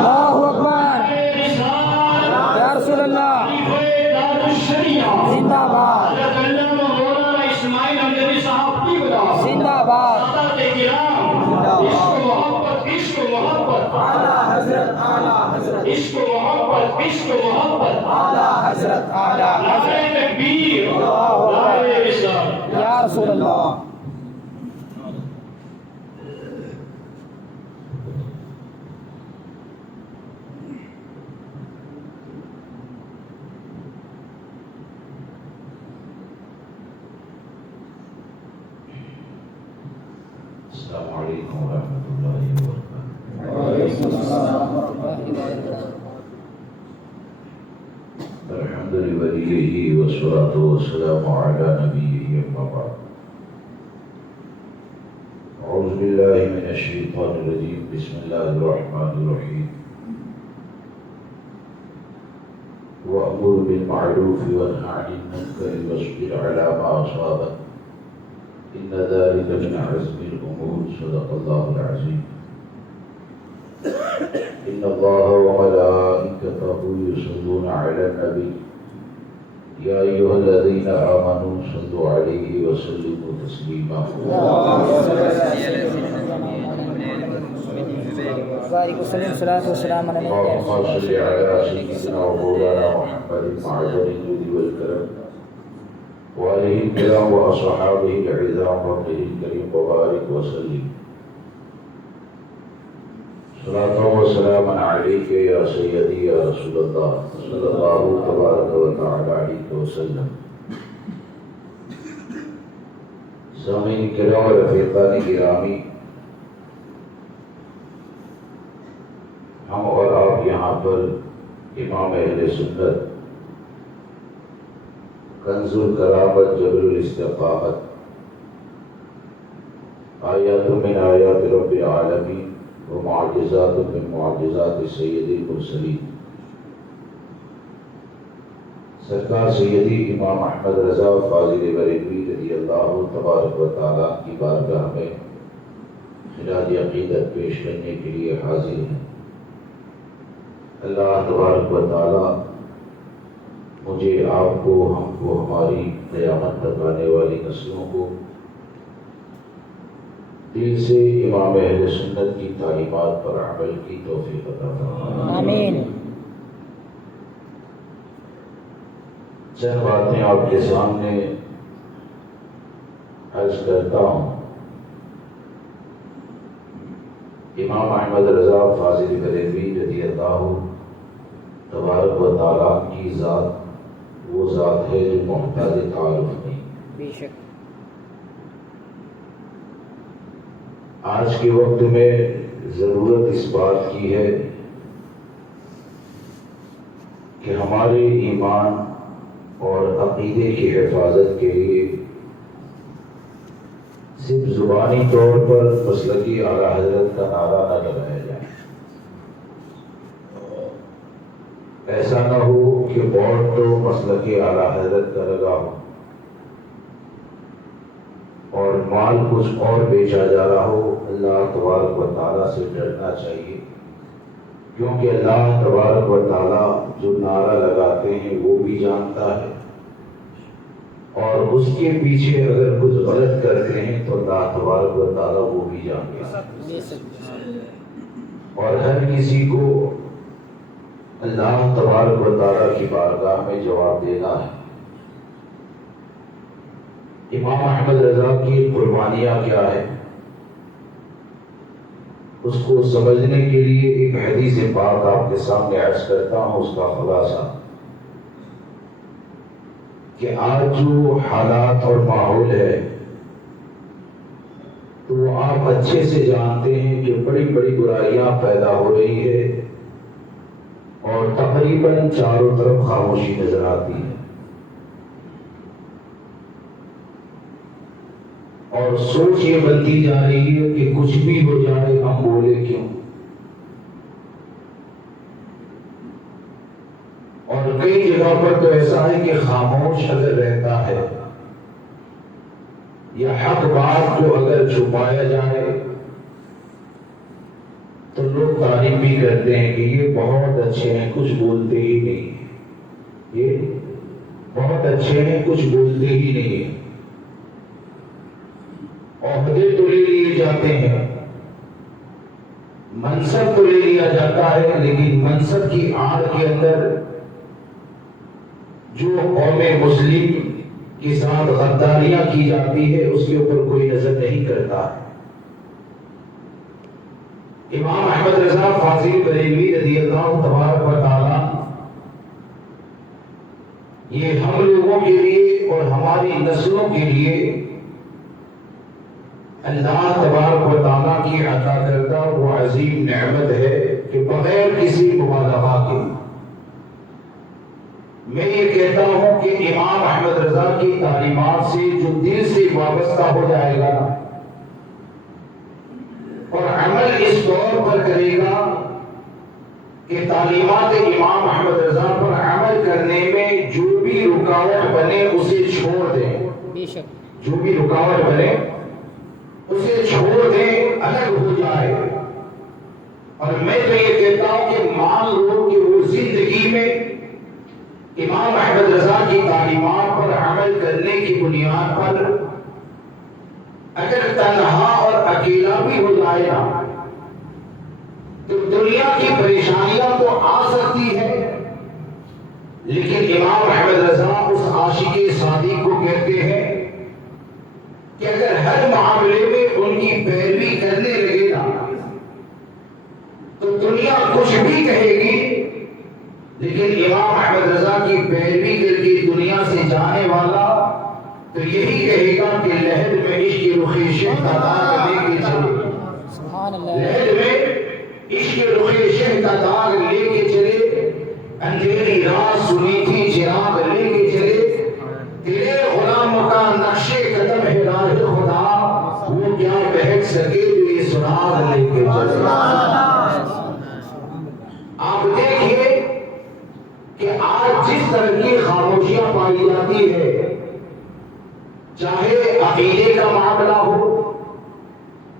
اللہ اکبر یا رسول اللہ زندہ باد زندہ باد حضرت اعلیٰ یا رسول اللہ السلام علیکم ورحمۃ اللہ وبرکاتہ۔ وعلیکم السلام ورحمۃ اللہ وبرکاتہ۔ الحمد لولیہ والصلاۃ والسلام علی نبیہ اما بعد۔ اعوذ باللہ من الشیطان الرجیم، بسم اللہ الرحمن الرحیم۔ وأمر بالمعروف وانہ عن المنکر واصبر علی ما أصابک إن ذلك من عزم الأمور، صدق الله العظيم۔ إن الله وملائكته يصلون على النبي يا أيها الذين آمنوا صلوا عليه وسلموا تسليما۔ اللهم صل على سيدنا ومولانا محمد معدن الجود والكرم وآله الكرام وأصحابه العظام وابنه الكريم وبارك وسلم۔ صلاة وسلام عليك يا سيدي يا رسول الله صلى الله تبارك وتعالى عليك وسلم۔ سامعین کرام و رفیقان گرامی، ہم اور آپ یہاں پر امام اہل سنت کنز الکرامت جبل الاستقامت آیات من آیات رب العالمین و معجزات من معجزات سید المرسلین سرکار سیدی امام احمد رضا فاضل بریلوی رضی اللہ تبارک و تعالیٰ کی بارگاہ میں خراج عقیدت پیش کرنے کے لیے حاضر ہیں۔ اللہ تبارک و تعالیٰ مجھے، آپ کو، ہم کو، ہماری قیامت تک آنے والی نسلوں کو دل سے امام اہل سنت کی تعلیمات پر عمل کی توفیق عطا فرمائے۔ آمین۔ چند باتیں آپ کے سامنے عرض کرتا ہوں۔ امام احمد رضا فاضل بریلوی رضی اللہ تبارک و تعالیٰ کی ذات وہ ذات ہے جو محتاج تعارف نہیں۔ بے شک۔ آج کے وقت میں ضرورت اس بات کی ہے کہ ہمارے ایمان اور عقیدے کی حفاظت کے لیے صرف زبانی طور پر مسلکی اعلیٰ حضرت کا نعرہ نہ لگایا جائے۔ ایسا نہ ہو کہ بورڈ تو مسلکی اعلیٰ حضرت کا لگا ہو اور مال کچھ اور بیچا جا رہا ہو۔ اللہ تبارک و تعالیٰ سے ڈرنا چاہیے، کیونکہ اللہ تبارک و تعالیٰ جو نعرہ لگاتے ہیں وہ بھی جانتا ہے، اور اس کے پیچھے اگر کچھ غلط کرتے ہیں تو اللہ تبارک و تعالیٰ وہ بھی جانتا ہے، اور ہر کسی کو اللہ تبارک و تعالیٰ کی بارگاہ میں جواب دینا ہے۔ امام احمد رضا کی قربانیاں کیا ہے، اس کو سمجھنے کے لیے ایک حدیث پاک آپ کے سامنے عرض کرتا ہوں، اس کا خلاصہ کہ آج جو حالات اور ماحول ہے تو آپ اچھے سے جانتے ہیں کہ بڑی بڑی برائیاں پیدا ہو رہی ہے اور تقریباً چاروں طرف خاموشی نظر آتی ہے، اور سوچ یہ بنتی جا رہی ہے کہ کچھ بھی ہو جائے ہم بولے کیوں، اور کئی جگہ پر تو ایسا ہے کہ خاموش اگر رہتا ہے یا حق بات جو اگر چھپایا جائے تو تو لوگ تعریف بھی کرتے ہیں کہ یہ بہت اچھے ہیں، کچھ بولتے ہی نہیں ہیں، یہ بہت اچھے ہیں، کچھ بولتے ہی نہیں ہیں۔ عہدے تو لے لیے جاتے ہیں، منصب تو لے لیا جاتا ہے، لیکن منصب کی آڑ کے اندر جو قوم مسلم کے ساتھ غداریاں کی جاتی ہے اس کے اوپر کوئی نظر نہیں کرتا۔ امام احمد رضا فاضل بریلوی رضی اللہ تبارک و تعالی یہ ہم لوگوں کے لیے اور ہماری نسلوں کے لیے اللہ تبارک و تعالیٰ کی عطا کردہ وہ عظیم نعمت ہے کہ بغیر کسی مبالغہ کے میں یہ کہتا ہوں کہ امام احمد رضا کی تعلیمات سے جو دل سے وابستہ ہو جائے گا اور عمل اس طور پر کرے گا کہ تعلیمات امام احمد رضا پر عمل کرنے میں جو بھی رکاوٹ بنے اسے چھوڑ دیں، جو بھی رکاوٹ بنے اسے چھوڑ دیں، الگ ہو جائے۔ اور میں تو یہ کہتا ہوں کہ مان لو کہ وہ زندگی میں امام احمد رضا کی تعلیمات پر عمل کرنے کی بنیاد پر اگر تنہا اور اکیلا بھی ہو جائے نا تو دنیا کی پریشانیاں تو آ سکتی ہے، لیکن امام احمد رضا اس عاشق صادق کو کہتے ہیں کہ اگر ہر معاملے میں ان کی پیروی کرنے لگے نا تو دنیا کچھ بھی کہے گی، لیکن امام احمد رضا کی پیروی کر کے دنیا سے جانے والا تو یہی کہے گا کہ لہد میں عشق رخ شہ کا داغ لے کے چلے، لہد میں عشق رخ شہ کا داغ لے کے چلے، اندھیری رات سنی تھی چراغ لے کے چلے، تیرے غلاموں کا نقش قدم ہے راہ خدا، وہ کیا بہک سکے جو یہ سراغ لے کے چلے۔ آپ دیکھیے کہ آج جس طرح کی خاموشیاں پائی جاتی ہے، چاہے عقیدے کا معاملہ ہو،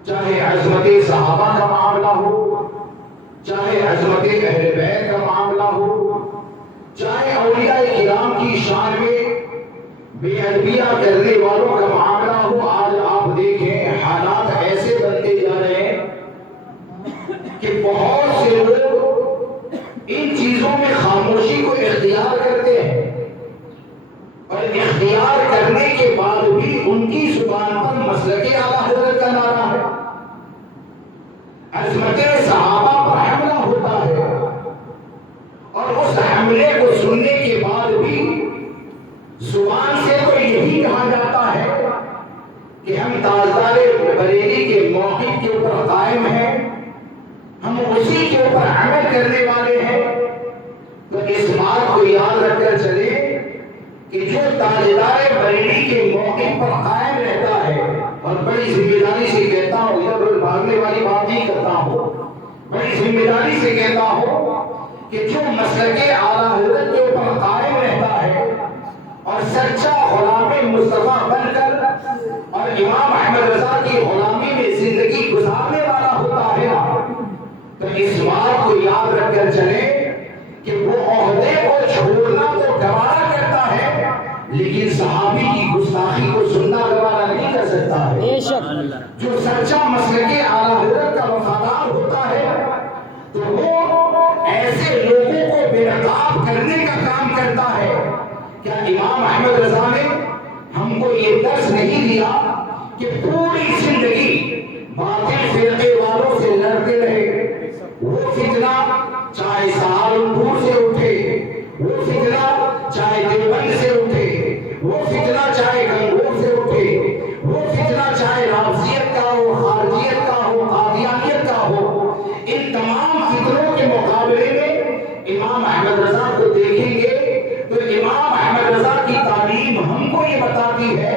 چاہے عظمت صحابہ کا معاملہ ہو، چاہے عظمت اہل بیت کا معاملہ ہو، چاہے اولیاء کرام کی شان میں بے ادبیاں کرنے والوں کا معاملہ ہو، آج آپ دیکھیں حالات ایسے بنتے جا رہے ہیں کہ بہت سے لوگ ان چیزوں میں خاموشی کو اختیار کرتے ہیں، اور اختیار کرنے کے بعد بھی ان کی زبان پر مسلک اعلیٰ حضرت کا نعرہ ہے، عظمت صحابہ پر حملہ ہوتا ہے، اور اس حملے کو سننے کے بعد بھی زبان سے تو یہی کہا جاتا ہے کہ ہم تاجدار بریلی کے موقف کے اوپر قائم ہیں، ہم اسی کے اوپر عمل کرنے والے ہیں۔ تو اس بات کو یاد رکھ کر چلے کہ جو تاجدار بریلی کے موقف پر قائم رہتا ہے، اور بڑی ذمہ داری سے کہتا ہوں، ادھر بھاگنے والی بات نہیں کرتا ہوں، بڑی ذمہ داری سے کہتا ہوں کہ جو مسلک اعلیٰ حضرت کے اوپر قائم رہتا ہے اور سچا غلام مصطفیٰ بن کر اور امام احمد رضا کی غلامی میں زندگی گزارنے والا ہوتا ہے، تو اس بات کو یاد رکھ کر چلے کہ وہ عہدے کو چھوڑنا تو گوارا کرتا ہے، لیکن صحابی کی گستاخی کو سننا گوارا نہیں کر سکتا ہے۔ جو سچا مسلک اعلیٰ حضرت کا وفادار ہوتا ہے تو وہ ایسے لوگوں کو بے نقاب کرنے کا کام کرتا ہے۔ کیا امام احمد رضا نے ہم کو یہ درس نہیں دیا کہ پوری زندگی باطل فرقے والوں سے لڑتے رہے؟ وہ فتنہ چاہے سہارنپور سے اٹھے، وہ فتنہ چاہے دیوبند سے اٹھے، وہ فتنہ چاہے گنگور سے اٹھے، وہ فتنہ چاہے رافضیت کا ہو، خارجیت کا ہو، قادیانیت کا ہو، ان تمام فتنوں کے مقابلے میں امام احمد رضا کو دیکھیں گے تو امام احمد رضا کی تعلیم ہم کو یہ بتاتی ہے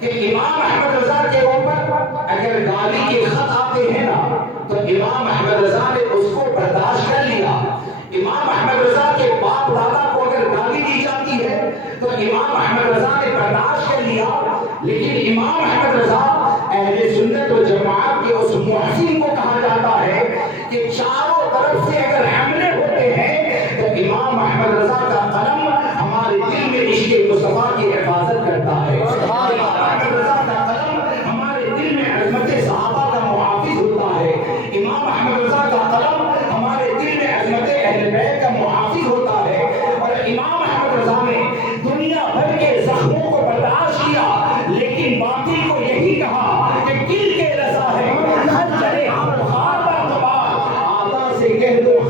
کہ امام احمد رضا کے اوپر اگر گالی کے خط آتے ہیں نا تو امام احمد رضا نے اس کو برداشت کر لیا۔ امام احمد رضا کے باپ دادا کو اگر گالی دی جاتی ہے تو امام احمد رضا نے برداشت کر لیا، لیکن امام احمد رضا اہل سنت و جماعت کے اس محسن کو کہا جاتا ہے کہ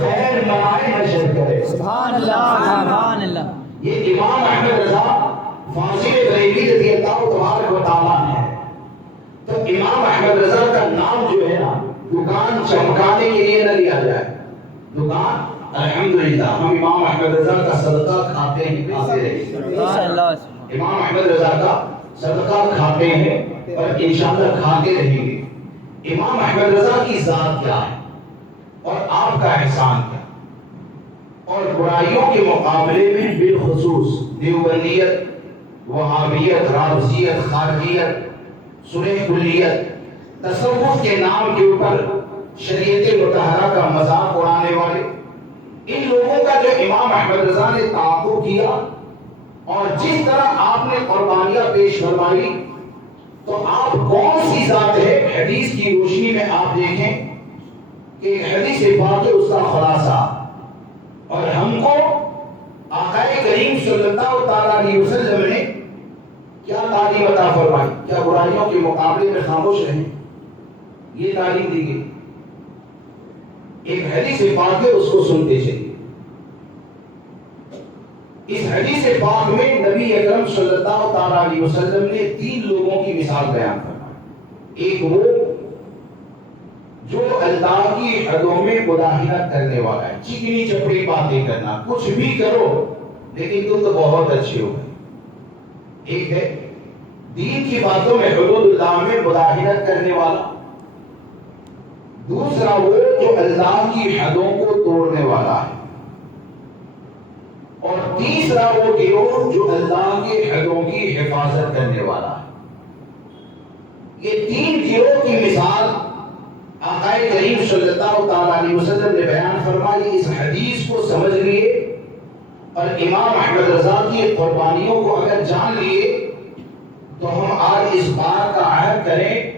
خیر منائے نشر کرے. سبحان اللہ سبحان اللہ. یہ امام احمد رضا فاضل بریلوی رضی اللہ تبارک و تعالیٰ ہے. تو امام احمد رضا کا نام جو ہے نا دکان چمکانے کے لیے نہ لیا جائے. دکان الحمدللہ ہم امام احمد رضا کا صدقہ کھاتے ہیں کھاتے رہیں. امام احمد رضا کا صدقہ کھاتے ہیں اور انشاءاللہ کھاتے رہیں گے. امام احمد رضا کی ذات کیا ہے اور آپ کا احسان کیا, اور برائیوں کے مقابلے میں بالخصوص دیوبندیت, وہابیت, رافضیت, خارجیت, سنہ کلیت, تصوف کے نام کے اوپر شریعت مطہرہ کا مذاق اڑانے والے ان لوگوں کا جو امام احمد رضا نے تعاقب کیا اور جس طرح آپ نے قربانیاں پیش فرمائی, تو آپ کون سی ذات ہے حدیث کی روشنی میں آپ دیکھیں کہ حدیث پاک ہے اس کا خلاصہ, اور ہم کو آقا کریم صلی اللہ تعالیٰ علیہ وسلم نے کیا تعلیم عطا فرمائی, کیا برائیوں کے مقابلے میں خاموش رہیں, یہ تعلیم دی گئی. ایک حدیث پاک ہے اس کو سنتے چلیے. اس حدیث پاک میں نبی اکرم صلی اللہ تعالیٰ علیہ وسلم نے 3 لوگوں کی مثال بیان فرمائی. ایک وہ جو اللہ کی حدوں میں مداخلت کرنے والا ہے, چکنی چپڑی باتیں کرنا, کچھ بھی کرو لیکن تم تو بہت اچھے ہو. ایک ہے دین کی باتوں میں حدود اللہ میں مداخلت کرنے والا. دوسرا وہ جو اللہ کی حدوں کو توڑنے والا ہے. اور تیسرا وہ گروہ جو اللہ کے حدوں کی حفاظت کرنے والا ہے. یہ 3 گروہ کی مثال آقا کریم صلی اللہ تعالیٰ علیہ وسلم نے بیان فرمائی. اس حدیث کو سمجھ لیے اور امام احمد رضا کی قربانیوں کو اگر جان لیے تو ہم آج اس بات کا عہد کریں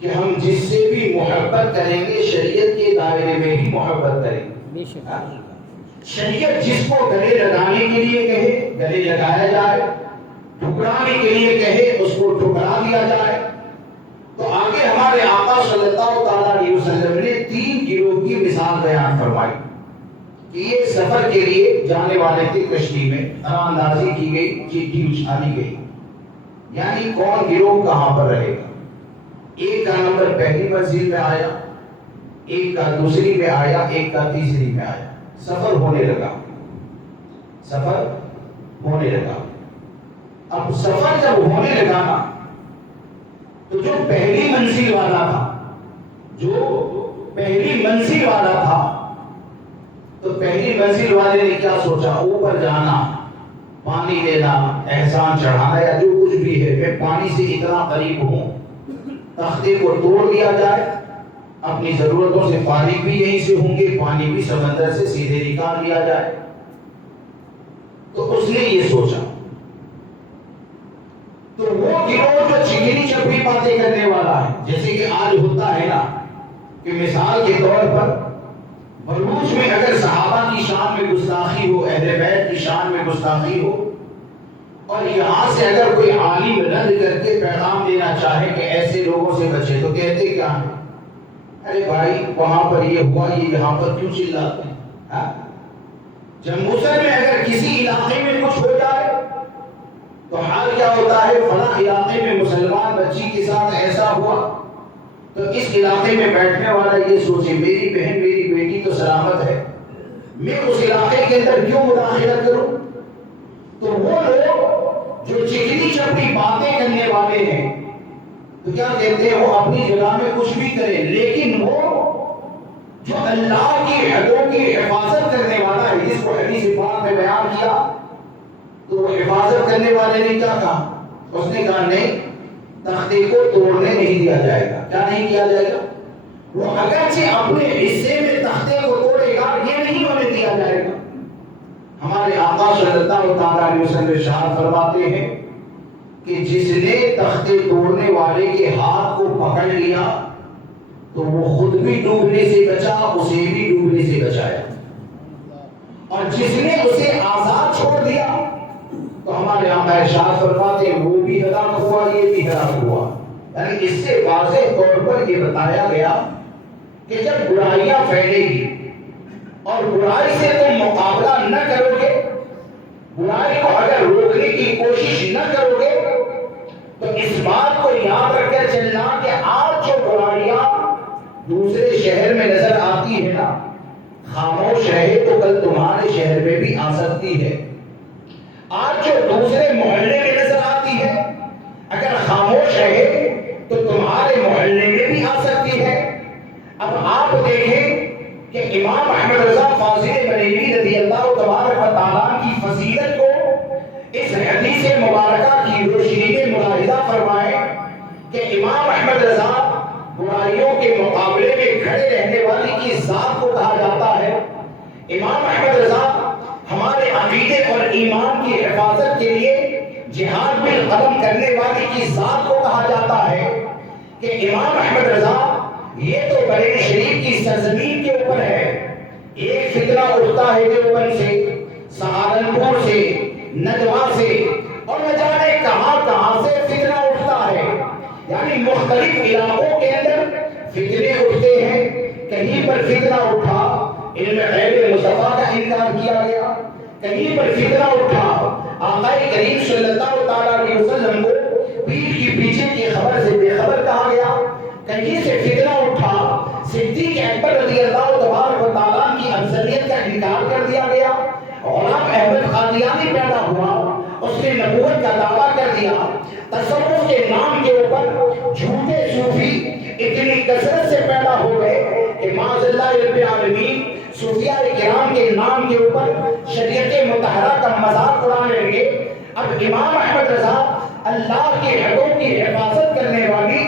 کہ ہم جس سے بھی محبت کریں گے شریعت کے دائرے میں ہی محبت کریں گے. شریعت جس کو گلے لگانے کے لیے کہے گلے لگایا جائے, ٹھکرانے کے لیے کہے اس کو ٹھکرا دیا جائے. تو آگے ہمارے آقا صلی اللہ تعالیٰ علیہ وسلم نے 3 گروہ کی مثال بیان فرمائی کہ یہ سفر کے لیے جانے والے تھے, کشتی میں اندازی کی گئی, چیٹھی اچھالی گئی, یعنی کون گروہ کہاں پر رہے گا. ایک کا نمبر پہلی منزل میں آیا, ایک کا دوسری میں آیا, ایک کا تیسری میں آیا. سفر ہونے لگا, سفر ہونے لگا. اب سفر جب ہونے لگا نا تو جو پہلی منزل والا تھا, جو پہلی منزل والا تھا, تو پہلی منزل والے نے کیا سوچا, اوپر جانا, پانی لینا, احسان چڑھانا یا جو کچھ بھی ہے, میں پانی سے اتنا قریب ہوں, تختے کو توڑ دیا جائے, اپنی ضرورتوں سے فارغ بھی یہیں سے ہوں گے, پانی بھی سمندر سے سیدھے نکال دیا جائے. تو اس نے یہ سوچا. تو وہ گروہ جو چکنی چپڑی باتیں کرنے والا ہے, جیسے کہ آج ہوتا ہے نا کہ مثال کے طور پر بلوچ میں اگر صحابہ کی شان میں گستاخی ہو, اہل بیت کی شان میں گستاخی ہو, اور یہاں سے اگر کوئی عالم رد کر کے پیغام دینا چاہے کہ ایسے لوگوں سے بچے, تو کہتے کیا ہیں, ارے بھائی وہاں پر یہ ہوا, یہ یہاں پر کیوں چلاتے ہیں. جموسر میں اگر کسی علاقے میں کچھ ہو جائے تو حال کیا ہوتا ہے, فلاں علاقے میں مسلمان بچی کے ساتھ ایسا ہوا, تو اس علاقے میں بیٹھنے والا یہ سوچے میری بہن میری بیٹی تو سلامت ہے, میں اس علاقے کے اندر کیوں مداخلت کروں. تو وہ لوگ جو چکنی چپڑی باتیں کرنے والے ہیں تو کیا کہتے ہیں, وہ اپنی جگہ میں کچھ بھی کرے, لیکن وہ جو اللہ کی حدوں کی حفاظت کرنے والا ہے, جس کو حدیث پاک میں بیان کیا, تو وہ حفاظت کرنے والے نے کیا کہا, اس نے کہا نہیں, تختے کو توڑنے نہیں دیا جائے گا. کیا نہیں کیا جائے گا, وہ اگرچہ اپنے حصے میں تختے کو توڑے گا, یہ نہیں ہونے دیا جائے گا. ہمارے آقا صلی اللہ تعالیٰ علیہ وسلم ارشاد فرماتے ہیں کہ جس نے تختے توڑنے والے کے ہاتھ کو پکڑ لیا تو وہ خود بھی ڈوبنے سے بچا, اسے بھی ڈوبنے سے بچایا, اور جس نے اسے آزاد چھوڑ دیا تو ہمارے آقا ارشاد فرماتے ہیں وہ بھی ہلاک ہوا, یہ بھی ہلاک ہوا. یعنی اس سے واضح طور پر یہ بتایا گیا کہ جب برائیاں پھیلے گی چلنا کہ آج جو برائیاں دوسرے شہر میں نظر آتی ہے نا، خاموش رہے تو کل تمہارے شہر میں بھی آ سکتی ہے. آج جو دوسرے محلے میں نظر آتی ہے، اگر خاموش رہے تو تمہارے محلے میں بھی آ سکتی ہے. اب آپ دیکھیں کہ امام احمد رضا فاضل بریلوی رضی اللہ تبارک و تعالیٰ کی فضیلت کو اس حدیث مبارکہ کی روشنی میں ملاحظہ فرمائیں کہ امام احمد رضا برائیوں کے مقابلے میں کھڑے رہنے والی کی ذات کو کہا جاتا ہے. امام احمد رضا ہمارے عقیدے اور ایمان کی حفاظت کے لیے جہاد بالقلم کرنے والی کی ذات کو کہا جاتا ہے. کہ امام احمد رضا یہ تو بریلی شریف کی سرزمین کے اوپر ہے، ایک فتنہ اٹھتا ہے دیوبند سے، سہارنپور سے، نجوہ سے، اور نہ جانے کہاں کہاں سے فتنہ اٹھتا ہے. یعنی مختلف علاقوں کے اندر فتنے اٹھتے ہیں. کہیں پر فتنہ اٹھا علم غیب مصطفیٰ کا انکار کیا گیا، کہیں پر فتنہ اٹھا آقا کریم صلی اللہ تعالیٰ علیہ وسلم کو پیٹھ کی پیچھے کی خبر سے بے خبر کہا گیا، کہیں سے فتنہ اٹھا صدیق اکبر رضی اللہ تبارک و تعالیٰ کی افضلیت کا انکار کر دیا گیا. غلام احمد قادیانی پیدا ہوا، اس نے نبوت کا دعویٰ کر دیا. تصوف کے نام کے اوپر جھوٹے صوفی اتنی کثرت سے پیدا ہو گئے کہ معاذ اللہ رب العالمین صوفیاء کرام کے نام کے اوپر شریعت مطہرہ کا مذاق اڑانے لگے. اب امام احمد رضا اللہ کے حدوں کی حفاظت کرنے والی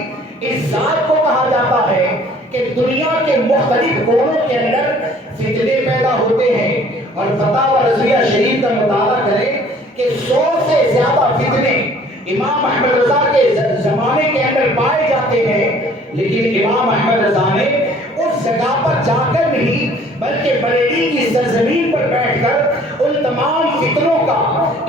اس ذات کو کہا جاتا ہے کہ دنیا کے مختلف کونوں کے اندر فتنے پیدا ہوتے ہیں. اور فتاوی رضویہ شریف کا مطالعہ کریں کہ 100 سے زیادہ فتنے امام احمد رضا کے زمانے کے اندر پائے جاتے ہیں. لیکن امام احمد رضا نے اس جگہ پر جا کر نہیں بلکہ بریلی کی سرزمین پر بیٹھ کر ان تمام فتنوں کا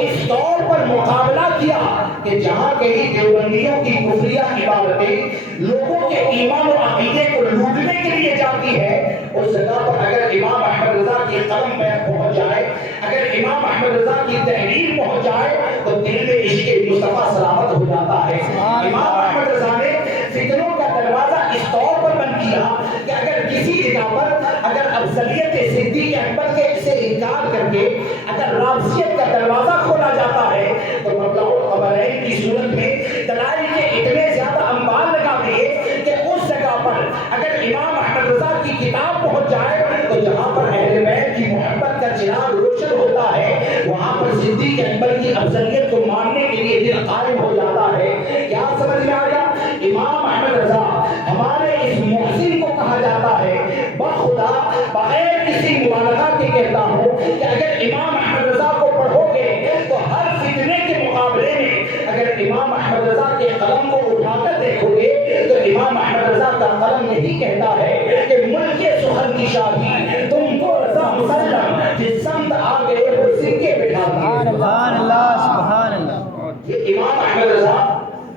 اس طور پر مقابلہ کیا کہ جہاں کہیں دیوبندیوں کی کفریہ عبادتیں لوگوں کے ایمان و عقیدے کو لوٹنے کے لیے جاتی ہے، اس جگہ پر اگر امام احمد رضا کی قلم پہ پہنچ جائے، اگر امام احمد رضا کی تحریر پہنچ جائے تو دل میں عشق مصطفیٰ سلامت ہو جاتا ہے. امام احمد رضا نے فتنوں کا دروازہ اس طور پر بند کیا کہ اگر کسی جگہ پر اگر افضلیت صدیق اکبر کے سے انکار کر کے اگر رافضیت کا دروازہ کھولا جاتا ہے تو مطلع القبرین کی صورت میں دلائل کے اتنے زیادہ انبار لگا دیے کہ اس جگہ پر اگر امام احمد رضا کی کتاب پہنچ جائے تو جہاں پر اہل بیت کی محبت کا چراغ روشن ہوتا ہے وہاں پر صدیق اکبر کی افضلیت کو ماننے کے لیے دل قائم ہو جاتا ہے. کیا سمجھ میں آیا؟ امام احمد رضا ہمارے اس محسن کو کہا جاتا ہے. بخدا بغیر کسی مبالغہ کے کہتا ہوں کہ اگر امام احمد رضا کو پڑھو گے تو ہر فتنے کے مقابلے میں اگر امام احمد رضا کے قلم کو اٹھا کر دیکھو گے تو امام احمد رضا کا قلم یہی کہتا ہے کہ ملک سخن کی شادی تم کو رضا مسلم جس سمت آ گئے وہ سکے بٹھا دیے. سبحان اللہ سبحان اللہ. یہ امام احمد رضا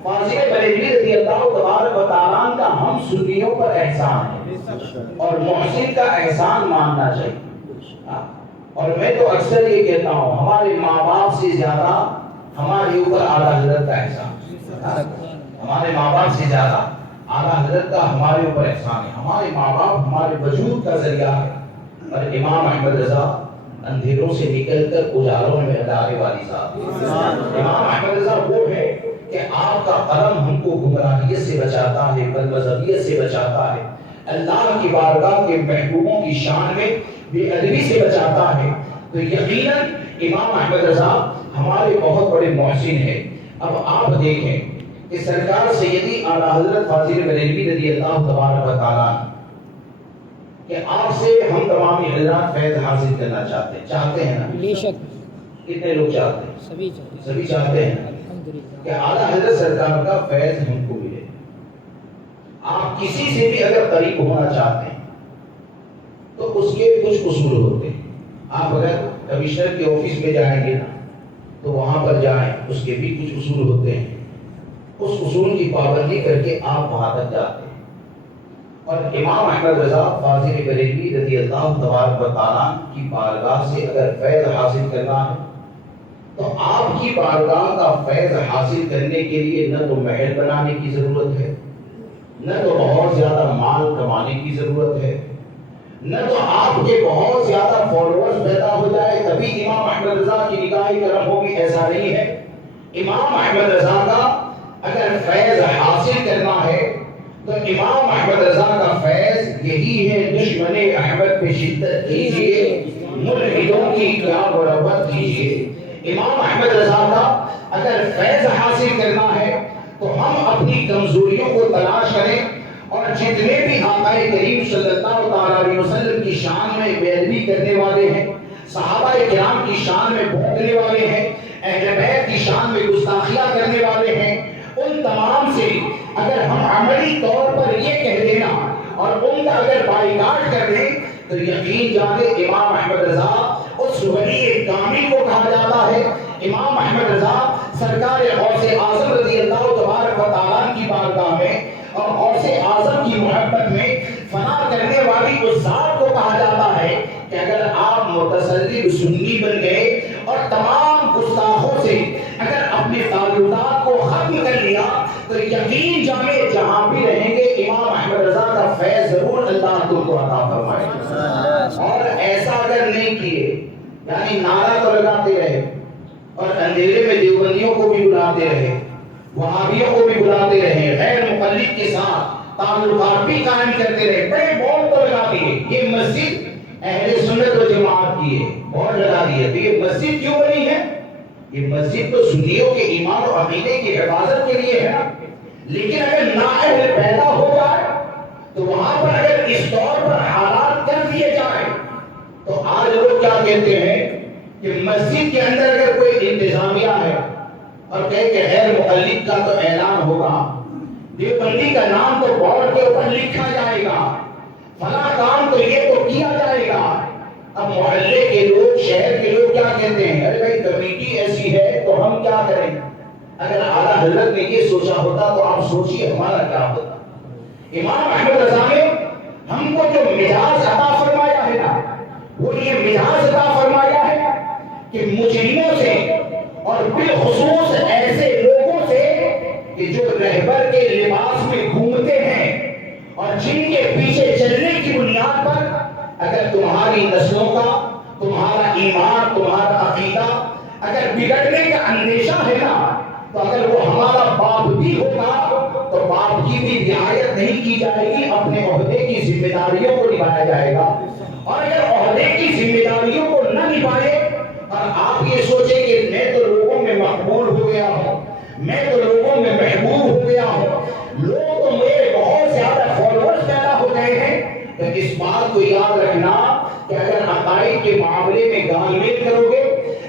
فاضل بریلوی رضی اللہ تبارک و تعالیٰ کا ہم سنیوں پر احسان ہے اور محسن کا احسان ماننا چاہیے. اور میں تو اکثر یہ کہتا ہوں ہمارے ماں باپ سے زیادہ ہمارے اوپر اعلیٰ حضرت کا احسان، ہمارے ماں باپ سے زیادہ اعلیٰ حضرت کا ہمارے اوپر احسان ہے. ہمارے ماں باپ ہمارے وجود کا ذریعہ ہے. اور امام احمد رضا اندھیروں سے نکل کر اجالوں میں ڈالنے والی ذات. امام احمد رضا وہ ہے کہ آپ کا قلم ہم کو گمراہیت سے بچاتا ہے، بدمذہبیت سے بچاتا ہے، اللہ کی بارگاہ کے محبوبوں کی شان میں بے ادبی سے بچاتا ہے. تو یقیناً امام احمد رضا ہمارے بہت بڑے محسن ہیں. اب آپ دیکھیں کہ سرکار سیدی اعلیٰ حضرت فاضل بریلوی رضی اللہ تبارک و تعالیٰ کہ آپ سے ہم تمام حضرات فیض حاصل کرنا چاہتے ہیں نا؟ بے شک. کتنے لوگ چاہتے ہیں؟ سبھی چاہتے ہیں کہ اعلیٰ حضرت سرکار کا فیض ہم کو ملے. آپ کسی سے بھی اگر قریب ہونا چاہتے ہیں تو اس کے کچھ اصول ہوتے ہیں. آپ اگر کمشنر کے آفس میں جائیں گے نا تو وہاں پر جائیں، اس کے بھی کچھ اصول ہوتے ہیں. اس اصول کی پابندی کر کے آپ وہاں تک جاتے ہیں. اور امام احمد رضا فاضل بریلوی رضی اللہ تبارک و تعالیٰ کی بارگاہ سے اگر فیض حاصل کرنا ہے تو آپ کی بارگاہ کا فیض حاصل کرنے کے لیے نہ تو محل بنانے کی ضرورت ہے، نہ تو بہت زیادہ مال کمانے کی ضرورت ہے، نہ تو آپ کے بہت زیادہ فالوورز پیدا ہو جائے تبھی امام احمد رضا کی نگاہ کرم ہوگی، ایسا نہیں ہے۔ امام احمد رضا کا اگر فیض حاصل کرنا ہے تو امام احمد رضا کا فیض یہی ہے، دشمن احمد پہ شدت کیجیے، ملحدوں کی کیا مربت کیجیے۔ امام احمد رضا کا اگر فیض حاصل کرنا ہے تو ہم اپنی کمزوریوں کو تلاش کریں، اور جتنے بھی آقا کریم صلی اللہ علیہ وسلم کی شان میں بے ادبی کرنے والے ہیں، صحابہ کرام کی شان میں بھونکنے والے ہیں، اہل بیت کی شان میں گستاخیاں کرنے والے ہیں، ان تمام سے اگر ہم عملی طور پر یہ کہہ دینا اور ان کا اگر بائیکاٹ کر دیں تو یقین جانے امام احمد رضا اس ولی کامل کو کہا جاتا ہے۔ امام احمد رضا سرکار غوث اعظم رضی اللہ تبارک و تعالیٰ کی بارگاہ میں اور غوث اعظم کی محبت میں فنا کرنے والی اس ذات کو کہا جاتا ہے کہ اگر آپ متسلم سنی بن گئے اور تمام گستاخوں سے اگر اپنے تعلقات کو ختم کر لیا تو یقین جانے جہاں بھی رہیں گے امام احمد رضا کا فیض ضرور اللہ تم کو عطا فرمائے گا۔ اور ایسا اگر نہیں کیے، یعنی نعرہ تو لگاتے رہے اور اندھیرے میں دیوبندیوں کو بھی بلاتے رہے، وہابیوں کو بھی بلاتے رہے، غیر مقلد کے ساتھ تعلقات بھی قائم کرتے رہے، بڑے بورڈ تو لگا دیے یہ مسجد اہل سنت و جماعت کی ہے، بورڈ لگا دیے، تو یہ مسجد کیوں بنی ہے؟ یہ مسجد تو سنیوں کے ایمان و عقیدے کی حفاظت کے لیے ہے نا، لیکن اگر نااہل پیدا ہو جائے تو وہاں پر اگر اس طور پر حالات کر دیے جائیں تو آج لوگ کیا کہتے ہیں کہ مسجد کے اندر اگر کوئی انتظامیہ ہے اور کہے کہ غیر مقلد کا تو اعلان ہوگا، دیوبندی کا نام تو بورڈ کے اوپر لکھا جائے گا، فلاں کام تو یہ تو کیا جائے گا، اب محلے کے لوگ، شہر کے لوگ کیا کہتے ہیں؟ ارے بھائی کمیٹی ایسی ہے تو ہم کیا کریں؟ اگر اعلیٰ حضرت نے یہ سوچا ہوتا تو آپ سوچیے ہمارا کیا ہوتا۔ امام احمد رضا نے ہم کو جو مزاج عطا فرمایا ہے نا، وہ یہ مزاج عطا فرمایا ہے کہ مجرموں سے اور بالخصوص ایسے لوگوں سے کہ جو رہبر کے لباس میں گھومتے ہیں اور جن کے پیچھے چلنے کی بنیاد پر اگر تمہاری نسلوں کا، تمہارا ایمان، تمہارا عقیدہ اگر بگڑنے کا اندیشہ ہے نا، تو اگر وہ ہمارا باپ بھی ہوگا تو باپ کی بھی رعایت نہیں کی جائے گی، اپنے عہدے کی ذمہ داریوں کو نبھایا جائے گا۔ اور اگر عہدے کی ذمہ داریوں کو نہ نبھائے اور آپ یہ سوچیں کہ میں تو لوگوں میں مقبول ہو گیا ہوں، میں تو لوگوں میں محبوب ہو گیا ہوں، لوگ تو میرے بہت زیادہ فالوورز پیدا ہو گئے ہیں، تو اس بات کو یاد رکھنا کہ اگر عقائد کے معاملے میں گال میل کرو گے،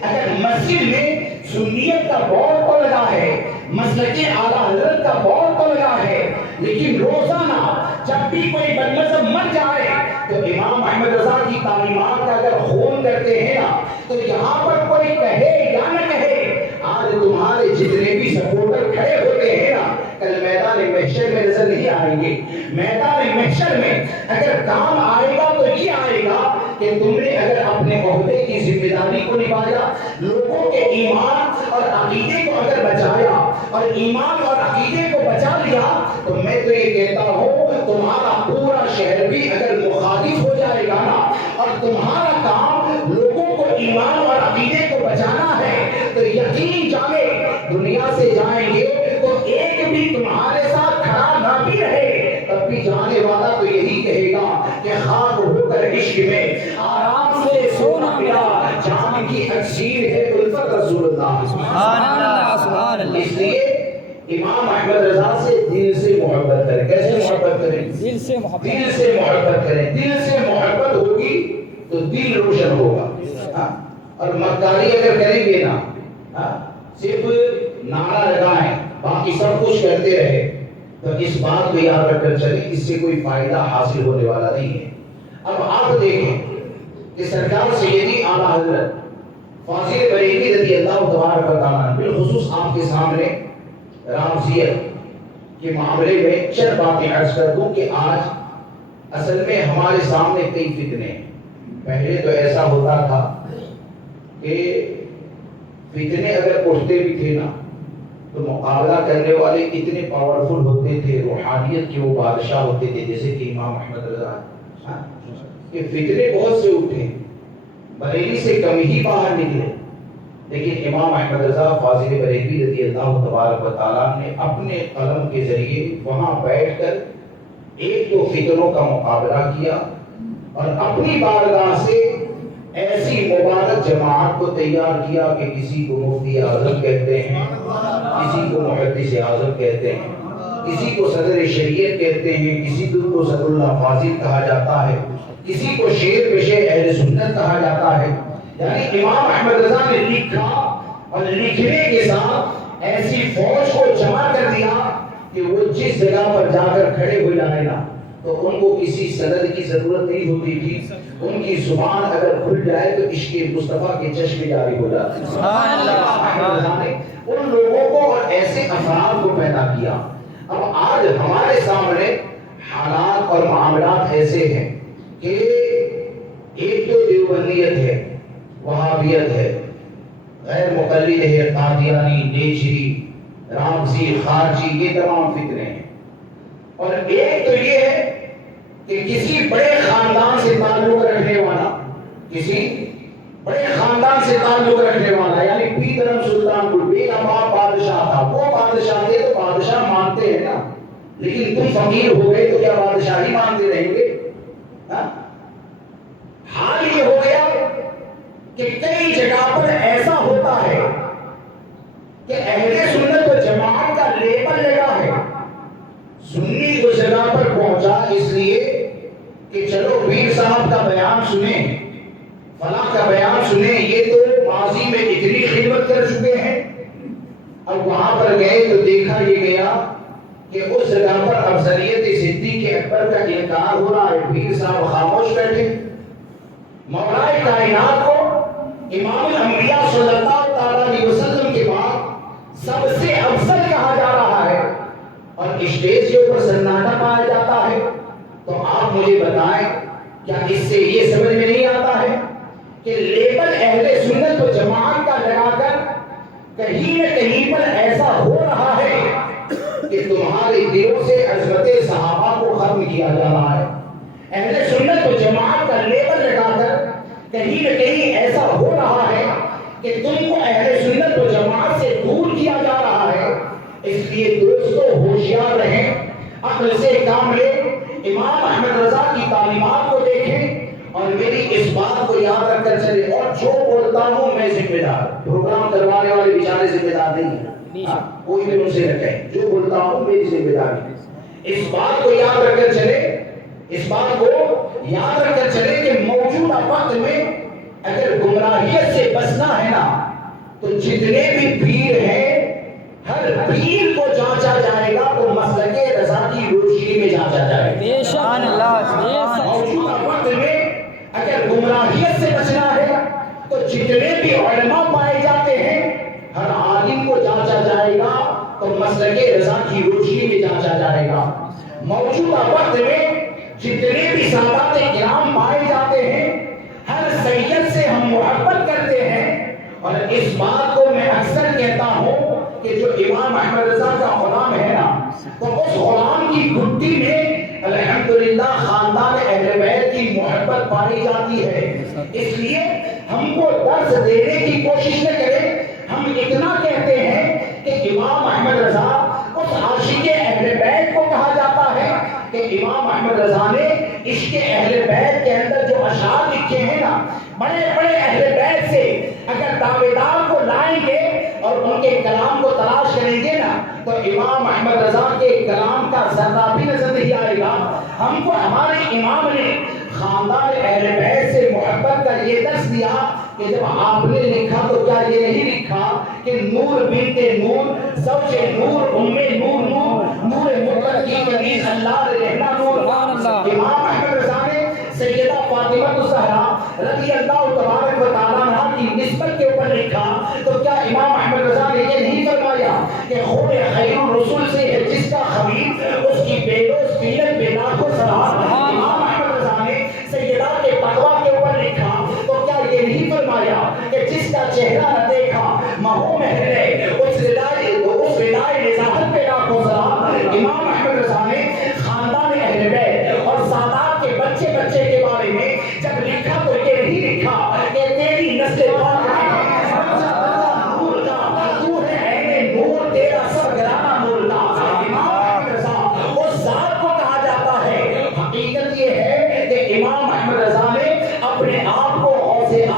اگر مسجد میں سنیت کا بورڈ تو لگا ہے، مسلک اعلیٰ حضرت کا بورڈ تو لگا ہے، لیکن روزانہ جب بھی کوئی بدمذہب مر جائے تو امام احمد رضا کی تعلیمات کا اگر خون کرتے ہیں نا، تو یہاں پر کوئی کہے یا نہ کہے، آج تمہارے جتنے بھی سپورٹر کھڑے ہوتے ہیں نا، کل میدان محشر میں نظر نہیں آئیں گے۔ میدان محشر میں اگر کام آئے گا تو یہ آئے گا کہ تم نے اگر اپنے عہدے کی ذمہ داری کو نبھایا، لوگوں کے ایمان اور عقیدے کو اگر بچایا اور ایمان اور عقیدے کو بچا لیا، تو میں تو یہ کہتا ہوں تمہارا پورا شہر بھی اگر مخالف ہو جائے گا نا اور تمہارا کام لوگوں کو ایمان اور عقیدے کو بچانا ہے تو یقین جانے دنیا سے جائیں گے تو ایک بھی تمہارے ساتھ کھڑا نہ بھی رہے، تب بھی جانے والا تو یہی کہے گا کہ خاک ہو کر عشق میں آرام سے سونا ملا، جان کی اکسیر ہے الفت رسول اللہ۔ سبحان اللہ، سبحان اللہ۔ اس لیے امام احمد رضا سے دل سے محبت کریں۔ کیسے محبت کریں؟ دل سے محبت، دل سے محبت کریں۔ دل سے محبت ہوگی تو دل روشن ہوگا۔ اور مکاری اگر کریں گے نا، صرف نعرہ لگائیں باقی سب کچھ کرتے رہے، تو اس بات کو یاد رکھ کر چلیں اس سے کوئی فائدہ حاصل ہونے والا نہیں ہے۔ اب آپ دیکھیں کہ سرکار سیدی اعلیٰ حضرت فاضل بریلوی رضی اللہ تبارک و تعالیٰ بالخصوص آپ کے سامنے رامزیت کے معاملے میں چند باتیں عرض کر دوں کہ آج اصل میں ہمارے سامنے کئی فتنے ہیں۔ پہلے تو ایسا ہوتا تھا کہ فتنے اگر اٹھتے بھی تھے نا تو مقابلہ کرنے والے اتنے پاورفل ہوتے تھے، روحانیت کے وہ بادشاہ ہوتے تھے، جیسے کہ امام احمد رضا، کہ فتنے بہت سے اٹھے، بریلی سے کم ہی باہر نکلے، لیکن امام احمد رضا فاضل بریلوی رضی اللہ تبارک و تعالیٰ نے اپنے قلم کے ذریعے وہاں بیٹھ کر ایک تو فتنوں کا مقابلہ کیا اور اپنی بارگاہ سے ایسی مبارک جماعت کو تیار کیا کہ کسی کو مفتی اعظم کہتے ہیں، کسی کو محدث اعظم کہتے ہیں، کسی کو صدر شریعت کہتے ہیں، کسی کو صدر اللہ فاضل کہا جاتا ہے، کسی کو شیر پیشے اہل سنت کہا جاتا ہے۔ یعنی امام احمد رضا نے لکھا اور لکھنے کے ساتھ ایسی فوج کو جمع کر دیا کہ وہ جس جگہ پر جا کر کھڑے ہو جائے نا تو ان کو کسی سند کی ضرورت نہیں ہوتی تھی، ان کی زبان اگر کھل جائے تو عشق مصطفیٰ کے چشمے جاری ہو جاتے ہیں۔ احمد رضا نے ان لوگوں کو اور ایسے افراد کو پیدا کیا۔ اب آج ہمارے سامنے حالات اور معاملات ایسے ہیں کہ ایک تو دیوبندیت ہے، وہابیت ہے، غیر مقلد ہے، قادیانی، نیچری، رامزی، خارجی، یہ تمام فتنے ہیں، اور ایک تو یہ ہے کہ کسی بڑے خاندان سے تعلق رکھنے والا، کسی بڑے خاندان سے تعلق رکھنے والا، یعنی پی دھرم سلطان کو بے نواب بادشاہ تھا، وہ بادشاہ تھے تو بادشاہ مانتے ہیں نا، لیکن تم فقیر ہو گئے تو کیا بادشاہی مانتے رہیں گے؟ حال یہ ہو گیا کہ کئی جگہ پر ایسا ہوتا ہے کہ اہل سنت و جماعت کا لیبل لگا ہے، سنی اس جگہ پر پہنچا اس لیے کہ چلو پیر صاحب کا بیان سنیں، فلاں کا بیان سنیں، یہ تو ماضی میں اتنی خدمت کر چکے ہیں، اب وہاں پر گئے تو دیکھا یہ گیا کہ اس جگہ پر افضلیت صدیق اکبر کا انکار ہو رہا ہے، پیر صاحب خاموش بیٹھے، مولا کائنات کو امام الانبیاء صلی اللہ علیہ وسلم کے بعد سب سے افضل کہا جا رہا ہے اور اسٹیج کے اوپر سناٹا پایا جاتا ہے، تو آپ مجھے بتائیں کیا اس سے یہ سمجھ میں نہیں آتا ہے کہ لیبل اہل سنت و جماعت کا لگا کر کہیں نہ کہیں پر ایسا ہو رہا ہے کہ تمہارے دلوں سے عظمت صحابہ کو ختم کیا جا رہا ہے، اہل سنت و جماعت کا لیبل لگا کر کہیں نہ کہیں ایسا ہو رہا ہے کہ تم کو اہل سنت و جماعت سے دور کیا جا رہا ہے۔ اس لیے دوستو ہوشیار رہیں، عقل سے کام لیں، امام احمد رضا کی تعلیمات کو دیکھیں اور میری اس بات کو یاد رکھ کر چلے، اور جو بولتا ہوں میں ذمہ دار، پروگرام کروانے والے بیچارے ذمہ دار نہیں ہیں، کوئی بھی ان سے نہ کہے، جو بولتا ہوں میری ذمہ داری، اس بات کو یاد رکھ کر چلے، اس بات کو یاد رکھ کر چلے کہ موجودہ وقت میں اگر گمراہیت سے بچنا ہے نا تو جتنے بھی پیر ہیں ہر پیر کو جانچا جائے گا تو مسلک رضا کی روشنی میں جانچا جائے گا۔ موجودہ وقت میں اگر گمراہیت سے بچنا ہے تو جتنے بھی علماء پائے جاتے ہیں ہر عالم کو جانچا جائے گا تو مسلک رضا کی روشنی میں جانچا جائے گا۔ موجودہ وقت میں جتنے بھی سادات کرام پائے جاتے ہیں ہر سید سے ہم محبت کرتے ہیں، اور اس بات کو میں اکثر کہتا ہوں کہ جو امام احمد رضا کا غلام ہے نا تو اس غلام کی گھٹی میں الحمدللہ خاندان اہل بیت کی محبت پائی جاتی ہے۔ اس لیے ہم کو درس دینے کی کوشش نہ کریں، ہم اتنا کہتے ہیں کہ امام احمد رضا اس عاشق اہل بیت کو کہا جاتا ہے کہ امام احمد رضا نے عشق اہل بیت کے اندر جو اشعار لکھے ہیں نا، بڑے بڑے اہل بیت سے اگر دعویدار کو لائیں گے اور ان کے کلام کو تلاش کریں گے نا تو امام احمد رضا کے کلام کا ذرہ بھی نظر نہیں آئے گا۔ ہم کو ہمارے امام نے خاندان اہل بیت سے محبت کا یہ درس دیا کہ جب آپ نے لکھا تو کیا یہ نہیں لکھا کہ نور بنت نور زوج نور ام نور نور نور مطلق کی کنیز اللہ رہنا نور۔ امام احمد رضا نے سیدہ فاطمہ الزہرا رضی اللہ تبارک و تعالیٰ عنہا کی نسبت کے اوپر لکھا تو کیا امام احمد رضا نے یہ نہیں فرمایا کہ خود خیر الرسول سے ہے جس کا خبیر اس کی بیلوس فیلت بے لاکھوں سلام۔ امام احمد رضا نے سیدہ کے تقویٰ کے اوپر لکھا تو کیا یہ نہیں فرمایا کہ جس کا چہرہ نہ دیکھا مہو محرے اس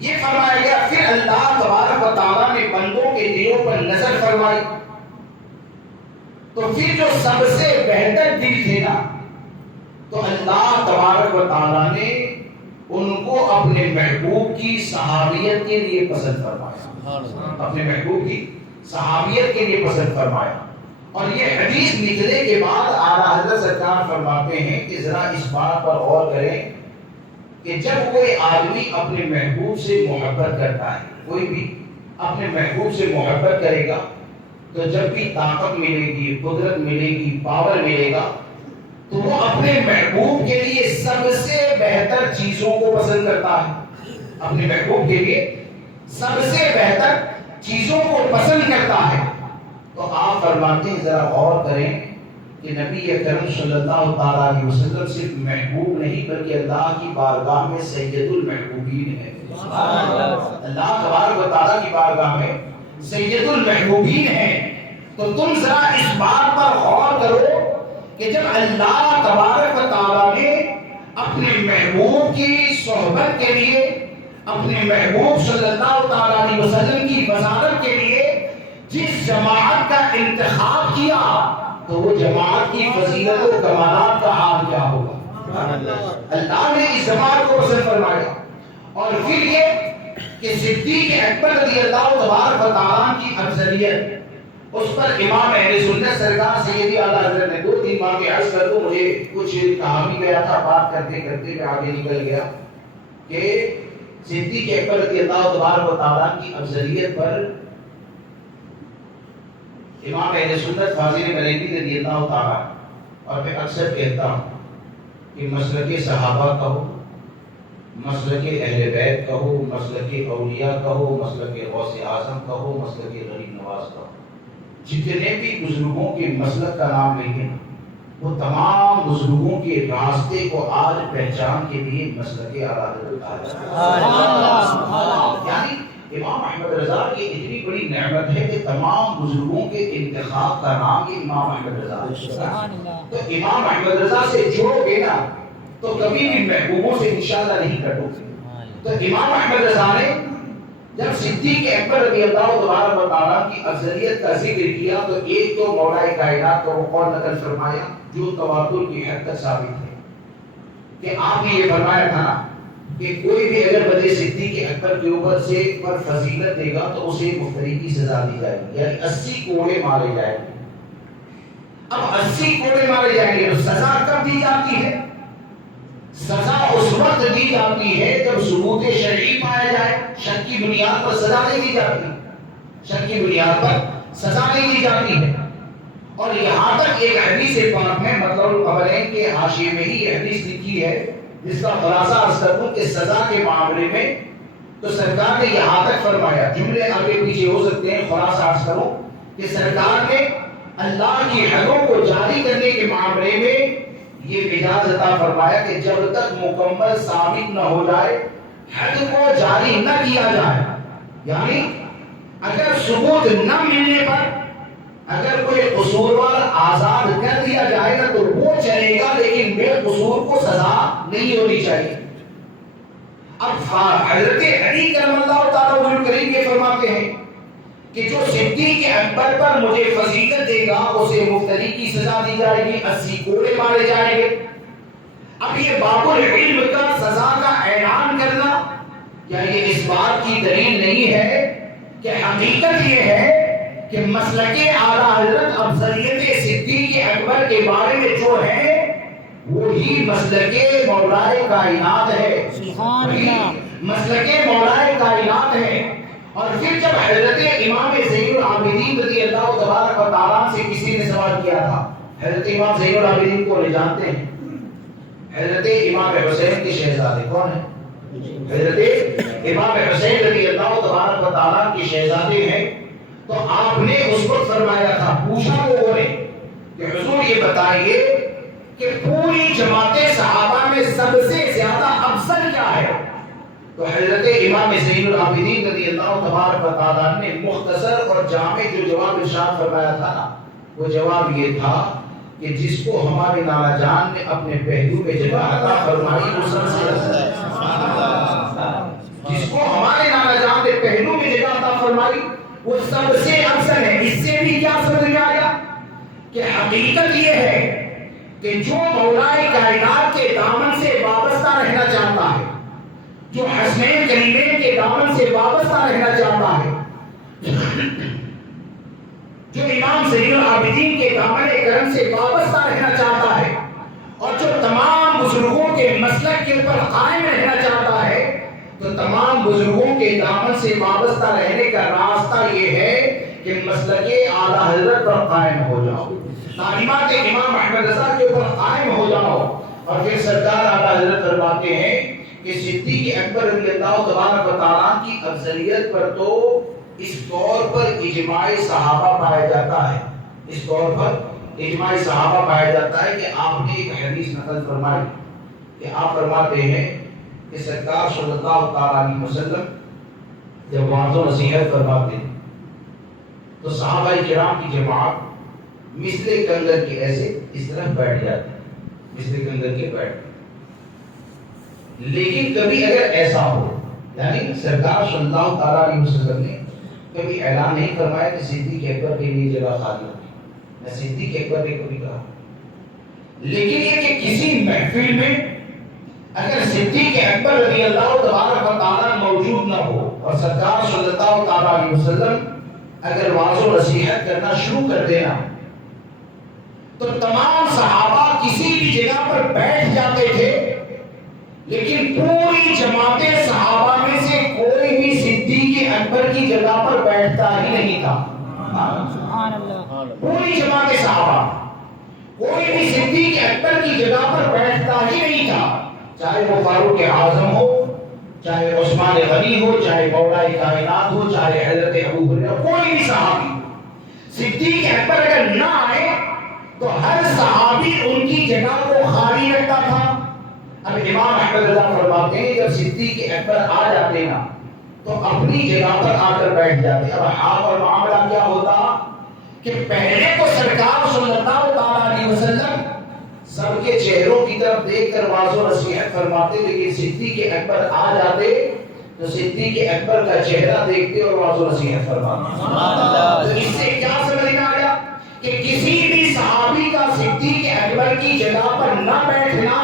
یہ فرمایا گیا پھر اللہ تبارک و تعالیٰ نے بندوں کے دلوں پر نظر فرمائی تو پھر جو سب سے بہتر دل تھے نا تو اللہ تبارک و تعالیٰ نے ان کو اپنے محبوب کی صحابیت کے لیے پسند فرمایا، اپنے محبوب کی صحابیت کے لیے پسند فرمایا۔ اور یہ حدیث نکلنے کے بعد اعلیٰ حضرت سرکار فرماتے ہیں کہ ذرا اس بات پر غور کریں کہ جب کوئی آدمی اپنے محبوب سے محبت کرتا ہے، کوئی بھی اپنے محبوب سے محبت کرے گا تو جب بھی طاقت ملے گی، قدرت ملے گی، پاور ملے گا تو وہ اپنے محبوب کے لیے سب سے بہتر چیزوں کو پسند کرتا ہے، اپنے محبوب کے لیے سب سے بہتر چیزوں کو پسند کرتا ہے۔ تو آپ فرماتے ہیں ذرا غور کریں کہ نبی اکرم صلی اللہ تعالیٰ علیہ وسلم صرف محبوب نہیں بلکہ اللہ کی بارگاہ میں سید المحبوبین ہے، اللہ تبارک و تعالیٰ کی بارگاہ میں سید المحبوبین ہے۔ تو تم ذرا اس بات پر غور کرو کہ جب اللہ تبارک و تعالیٰ نے اپنے محبوب کی صحبت کے لیے، اپنے محبوب صلی اللہ تعالیٰ علیہ وسلم کی وزارت کے لیے جس جماعت کا انتخاب کیا تو وہ جماعت کی فضیلت و کمالات کا حال کیا ہوگا۔ اللہ نے اس جماعت کو پسند فرمایا۔ اور پھر یہ کہ صدیق اکبر رضی اللہ تبارک و تعالیٰ کی افضلیت، اس پر امام اہل سنت سرکار سیدی اعلیٰ حضرت نے 2-3 باتیں عرض کر دوں، مجھے کچھ کہا بھی گیا تھا، بات کرتے کرتے میں آگے نکل گیا کہ صدیق اکبر رضی اللہ تبارک و تعالیٰ کی افضلیت پر امام اہل سنت فاضل بریلوی رضی اللہ تعالیٰ، اور میں اکثر کہتا ہوں کہ مسلک صحابہ کہو، مسلک اہل بیت کہو، مسلک اولیاء کہو، مسلک غوث اعظم کہو، مسلک غریب نواز کہو، جتنے بھی بزرگوں کے مسلک کا نام لیں گے وہ تمام بزرگوں کے راستے کو آج پہچان کے لیے مسلک اعلیٰ حضرت یعنی امام احمد رضا کی اتنی بڑی نعمت ہے کہ تمام بزرگوں کے انتخاب کا نام یہ امام احمد رضا ہے۔ تو امام احمد رضا سے جڑو گے نا تو کبھی بھی محبوبوں سے انشاءاللہ نہیں کٹو گے۔ تو امام احمد رضا نے جب صدیق اکبر رضی اللہ تبارک و تعالیٰ کی افضلیت کا ذکر کیا تو ایک تو مولا کائنات کا وہ قول نقل فرمایا جو تواتر کی حد تک ثابت ہے کہ آپ نے یہ فرمایا تھا کہ کوئی بھی اگر بدر صدیق اکبر کے اوپر سے پر فضیلت دے گا تو اسے مفتری کی سزا دی جائے گی، یعنی 80 کوڑے مارے جائیں گے۔ اب 80 کوڑے مارے جائیں گے تو سزا کب دی جاتی ہے؟ سزا اس وقت دی جاتی ہے جب ثبوت شرعی پایا جائے، شک کی بنیاد پر سزا نہیں دی جاتی، شک کی بنیاد پر سزا نہیں دی جاتی ہے۔ اور یہاں تک ایک حدیث پاک میں مطلب القبرین کے حاشیے میں ہی یہ حدیث لکھی ہے جس کا خلاصہ عرض کروں کہ سزا کے معاملے میں تو سرکار نے یہاں تک فرمایا، جملے آگے پیچھے ہو سکتے ہیں، خلاصہ عرض کروں کہ سرکار نے اللہ کی حدوں کو جاری کرنے کے معاملے میں یہ اجازت عطا فرمایا کہ جب تک مکمل ثابت نہ ہو جائے حد کو جاری نہ کیا جائے، یعنی اگر ثبوت نہ ملنے پر اگر کوئی قصوروار آزاد کر دیا جائے گا تو وہ چلے گا لیکن بے قصور کو سزا نہیں ہونی چاہیے۔ اب حضرت علی کرم اللہ تعالیٰ عنہ کریم یہ فرماتے ہیں کہ جو صدیق اکبر پر مجھے فضیلت دے گا اسے مفتری کی سزا دی جائے گی، 80 کوڑے مارے جائیں گے۔ اب یہ باب العلم کا سزا کا اعلان کرنا کیا یہ اس بات کی دلیل نہیں ہے کہ حقیقت یہ ہے کہ مسلک اعلیٰ حضرت افضلیت صدیق اکبر کے بارے میں جو ہے وہی مسلک مولائے کائنات ہے، مسلک مولائے کائنات ہے۔ اور پھر جب حضرت امام زین العابدین رضی اللہ تبارک و تعالیٰ سے کسی نے سوال کیا تھا، حضرت امام زین العابدین کو لے جانتے ہیں، حضرت امام حسین کے شہزادے کون ہیں؟ حضرت امام حسین رضی اللہ تبارک و تعالیٰ کے شہزادے ہیں۔ تو آپ نے اس وقت فرمایا تھا، پوچھا لوگوں نے کہ حضور یہ بتائیے کہ پوری جماعت صحابہ میں سب سے زیادہ افضل کیا ہے؟ تو حضرت امام زین العابدین رضی اللہ تبارک و تعالیٰ نے مختصر اور جامع جو جواب ارشاد فرمایا تھا نا، وہ جواب یہ تھا کہ جس کو ہمارے نانا جان نے اپنے پہلو میں جگہ عطا فرمائی وہ سب سے افضل ہے، جس کو ہمارے نانا جان کے پہلو میں جگہ عطا فرمائی وہ سب سے افضل ہے. اس سے بھی کیا سمجھ میں آیا کہ حقیقت یہ ہے کہ جو مولائے کائنات کے دامن سے وابستہ رہنا چاہتا ہے, جو حسنین کریمین کے دامن سے وابستہ رہنا چاہتا ہے, جو امام زین العابدین کے دامن کرم سے وابستہ رہنا چاہتا ہے, اور جو تمام بزرگوں کے مسلک کے اوپر قائم رہنا چاہتا ہے, تو تمام بزرگوں کے دامن سے وابستہ رہنے کا راستہ یہ ہے کہ مسلک اعلیٰ حضرت پر قائم ہو جاؤ, تعلیمات امام احمد رضا کے اوپر قائم ہو جاؤ. اور پھر سرکار اعلیٰ حضرت فرماتے ہیں کہ صدیق اکبر رضی اللہ تبارک و تعالیٰ کی افضلیت پر تو اس طور پر اجماع صحابہ پایا جاتا ہے, اس طور پر اجماع صحابہ پایا جاتا ہے کہ آپ نے ایک حدیث نقل فرمائی کہ آپ فرماتے ہیں کہ سرکار صلی اللہ تعالیٰ علیہ وسلم جب وعظ و نصیحت فرماتے ہیں تو صحابہ کرام کی جماعت مثل کنگر کے ایسے اس طرح بیٹھ جاتے ہیں, مثل کنگر کے بیٹھ. لیکن کبھی اگر ایسا ہو, یعنی سرکار صلی اللہ تعالیٰ علیہ وسلم نے کبھی اعلان نہیں فرمایا کہ صدیق اکبر کے لیے جگہ خالی ہوگی, نہ صدیق اکبر نے کبھی کہا, لیکن یہ کہ کسی محفل میں اگر صدیق اکبر رضی اللہ تبارک و تعالیٰ موجود نہ ہو اور سرکار صلی اللہ تعالیٰ علیہ وسلم اگر واضح و نصیحت کرنا شروع کر دینا تو تمام صحابہ کسی بھی جگہ پر بیٹھ جاتے تھے, لیکن پوری جماعت صحابہ میں سے کوئی بھی صدیق اکبر کی جگہ پر بیٹھتا ہی نہیں تھا. پوری جماعت صحابہ کوئی بھی صدیق اکبر کی جگہ پر بیٹھتا ہی نہیں تھا, چاہے وہ فاروق اعظم ہو, چاہے عثمان غنی ہو, چاہے مولائے کائنات ہو, چاہے حضرت ابو ہریرہ, کوئی بھی صحابی. صدیق اکبر اگر نہ آئے تو ہر صحابی ان کی جگہ کو خالی رکھتا تھا. اب امام احمد رضا فرماتے ہیں جب صدیق اکبر آ جاتے نا تو اپنی جگہ پر آ کر بیٹھ جاتے. اب حال اور معاملہ کیا ہوتا کہ پہلے تو سرکار صلی اللہ تعالیٰ علیہ وسلم سب کے چہروں کی طرف دیکھ کر واضح و نصیحت فرماتے, لیکن صدیق اکبر آ جاتے تو صدیق اکبر کا چہرہ دیکھتے اور واضح و نصیحت فرماتے. تو اس سے کیا سمجھ میں آیا کہ کسی بھی صحابی کا صدیق اکبر کی جگہ پر نہ بیٹھنا,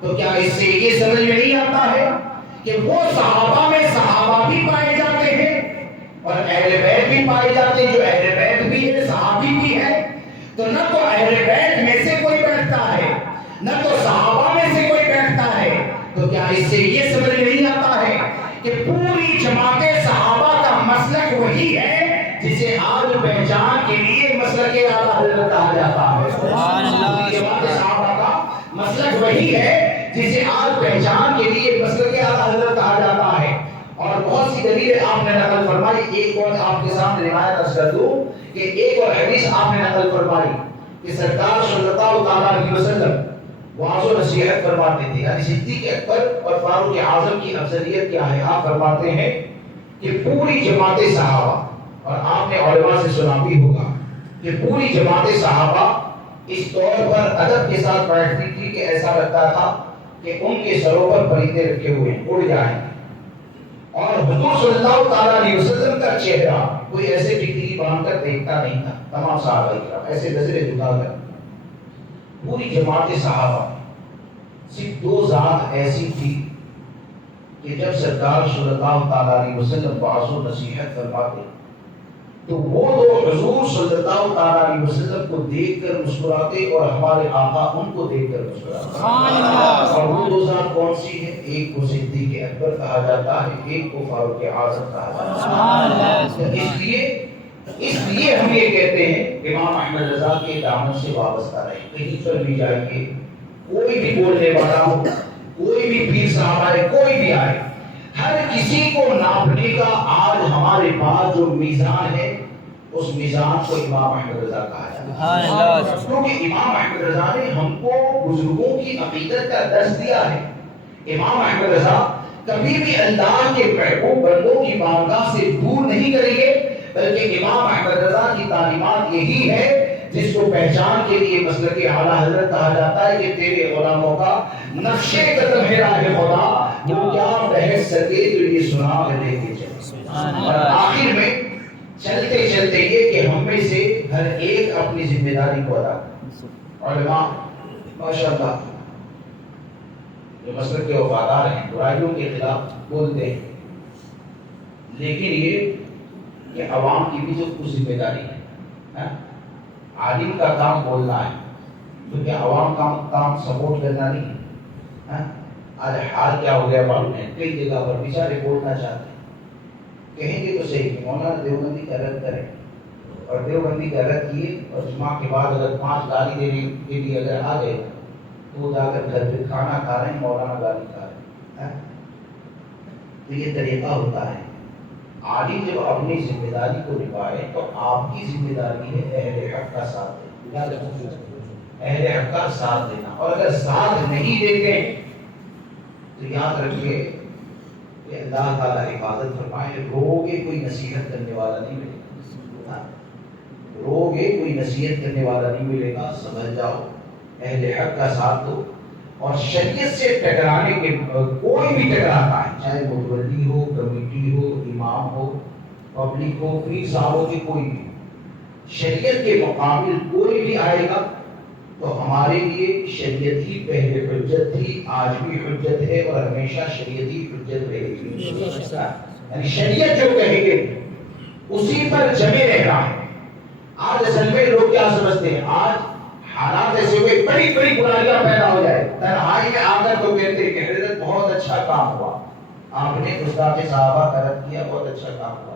تو کیا اس سے یہ سمجھ میں نہیں آتا ہے کہ وہ صحابہ میں صحابہ بھی پائے جاتے ہیں اور اہل بیت بھی پائے جاتے ہیں, جو اہل بیت بھی ہے صحابی بھی ہے. تو نہ تو اہل بیت میں سے کوئی بیٹھتا ہے, نہ تو صحابہ میں سے کوئی بیٹھتا ہے, تو کیا اس سے یہ سمجھ میں نہیں آتا ہے کہ پوری جماعت صحابہ کا مسلک وہی ہے جسے آج پہچان کے لیے مسلک اعلیٰ حضرت کہا جاتا ہے. پوری جماعت صحابہ کا مسلک وہی ہے جسے آج پہچان کے لیے مسلک اعلیٰ حضرت کہا جاتا ہے. اور بہت سی دلیلیں آپ نے نقل فرمائی. ایک اور آپ کے سامنے روایت عرض کر دوں کہ ایک اور حدیث آپ نے نقل فرمائی کہ سرکار صلی اللہ تعالیٰ علیہ وسلم واضح و نصیحت فرماتے تھے, یعنی صدیق اکبر اور فاروق اعظم کی افضلیت کیا ہے. آپ فرماتے ہیں کہ پوری جماعت صحابہ, اور آپ نے علماء سے سنا بھی ہوگا کہ پوری جماعت صحابہ اس طور پر ادب کے ساتھ بیٹھتی تھی کہ ایسا لگتا تھا کہ ان کے سروں پر پریدے رکھے ہوئے اڑ جائیں. اور حضور صلی اللہ تعالیٰ علیہ وسلم کا چہرہ کوئی ایسے ٹکری باندھ کر دیکھتا نہیں تھا. تمام صحابہ کرام ایسے نظریں جھکا کر. پوری جماعت صحابہ صرف دو ذات ایسی تھی کہ جب سرکار صلی اللہ تعالیٰ علیہ وسلم واضح و نصیحت فرماتے تو وہ دو حضور صلی اللہ تعالیٰ علیہ وسلم کو دیکھ کر مسکراتے اور ہمارے آقا ان کو دیکھ کر مسکراتے. اور وہ دو ذات کون سی ہے؟ ایک کو صدیق اکبر کہا جاتا ہے, ایک کو فاروق اعظم کہا جاتا ہے. اس لیے ہم یہ کہتے ہیں امام احمد رضا کے دامن سے وابستہ رہے. کہیں پر بھی جائیے, کوئی بھی بولنے والا ہو, کوئی بھی پیر صاحب آئے, کوئی بھی آئے, ہر کسی کو ناپنے کا آج ہمارے پاس جو میزان ہے اس میزان کو امام احمد رضا کہا جاتا ہے. کیونکہ امام احمد رضا نے ہم کو بزرگوں کی عقیدت کا درس دیا ہے. امام احمد رضا کبھی بھی اللہ کے محبوب بندوں کی بارگاہ سے دور نہیں کریں گے, بلکہ امام احمد رضا کی تعلیمات یہی ہے جس کو پہچان کے لیے مسلک اعلیٰ حضرت کہا جاتا ہے کہ تیرے غلاموں کا نقشے قدم ہے راہ خدا, وہ کیا بحث سکے تو یہ سنا میں لے کے چلے. اور آخر میں چلتے چلتے یہ کہ ہم میں سے ہر ایک اپنی ذمہ داری کو ادا کرے. علماء ماشاءاللہ جو مسلک کے وفادار ہیں برائیوں کے خلاف بولتے ہیں، لیکن یہ کہ عوام کی بھی جو کچھ ذمہ داری ہے. عالم کا کام بولنا ہے، کیونکہ عوام کا کام سپورٹ کرنا نہیں ہے. آج حال کیا ہو گیا معلوم ہے، کئی جگہ پر بیچارے بولنا چاہتے ہیں، کہیں گے تو صحیح کہ مولانا دیوبندی کا رد کریں، اور دیوبندی کا رد کیے اور جمعہ کے بعد اگر 5 گالی دینے کے لیے اگر آ گئے تو وہ جا کر گھر پہ کھانا کھا رہے ہیں، مولانا گالی کھا رہے ہیں. تو یہ طریقہ ہوتا ہے. عالم جب اپنی ذمہ داری کو نبھائے تو آپ کی ذمہ داری ہے اہل حق کا ساتھ دینا. اہل حق کا ساتھ دینا، اور اگر ساتھ نہیں دیتے تو یاد رکھیے کہ اللہ تعالیٰ حفاظت فرمائے، روگے کوئی نصیحت کرنے والا نہیں ملے گا. روگے کوئی نصیحت کرنے والا نہیں ملے گا. سمجھ جاؤ اہل حق کا ساتھ دو. اور شریعت سے ٹکرانے کے کوئی بھی ٹکراتا ہے، چاہے متولی ہو، کمیٹی ہو، امام ہو، پبلک ہو، پیر صاحب ہو، کہ کوئی بھی شریعت کے مقابل کوئی بھی آئے گا تو ہمارے لیے شریعت ہی پہلے حجت تھی، آج بھی حجت ہے، اور ہمیشہ شریعت ہی حجت رہے گی. یعنی شریعت جو کہے گے اسی پر جمے رہنا ہے. آج اصل میں لوگ کیا سمجھتے ہیں، آج حالات ایسے ہوئے بڑی بڑی برائیاں پیدا ہو جائے، تنہائی میں آ کر تو کہتے ہیں کہ حضرت بہت اچھا کام ہوا، آپ نے گستاخ صحابہ کا رد کیا، بہت اچھا کام ہوا،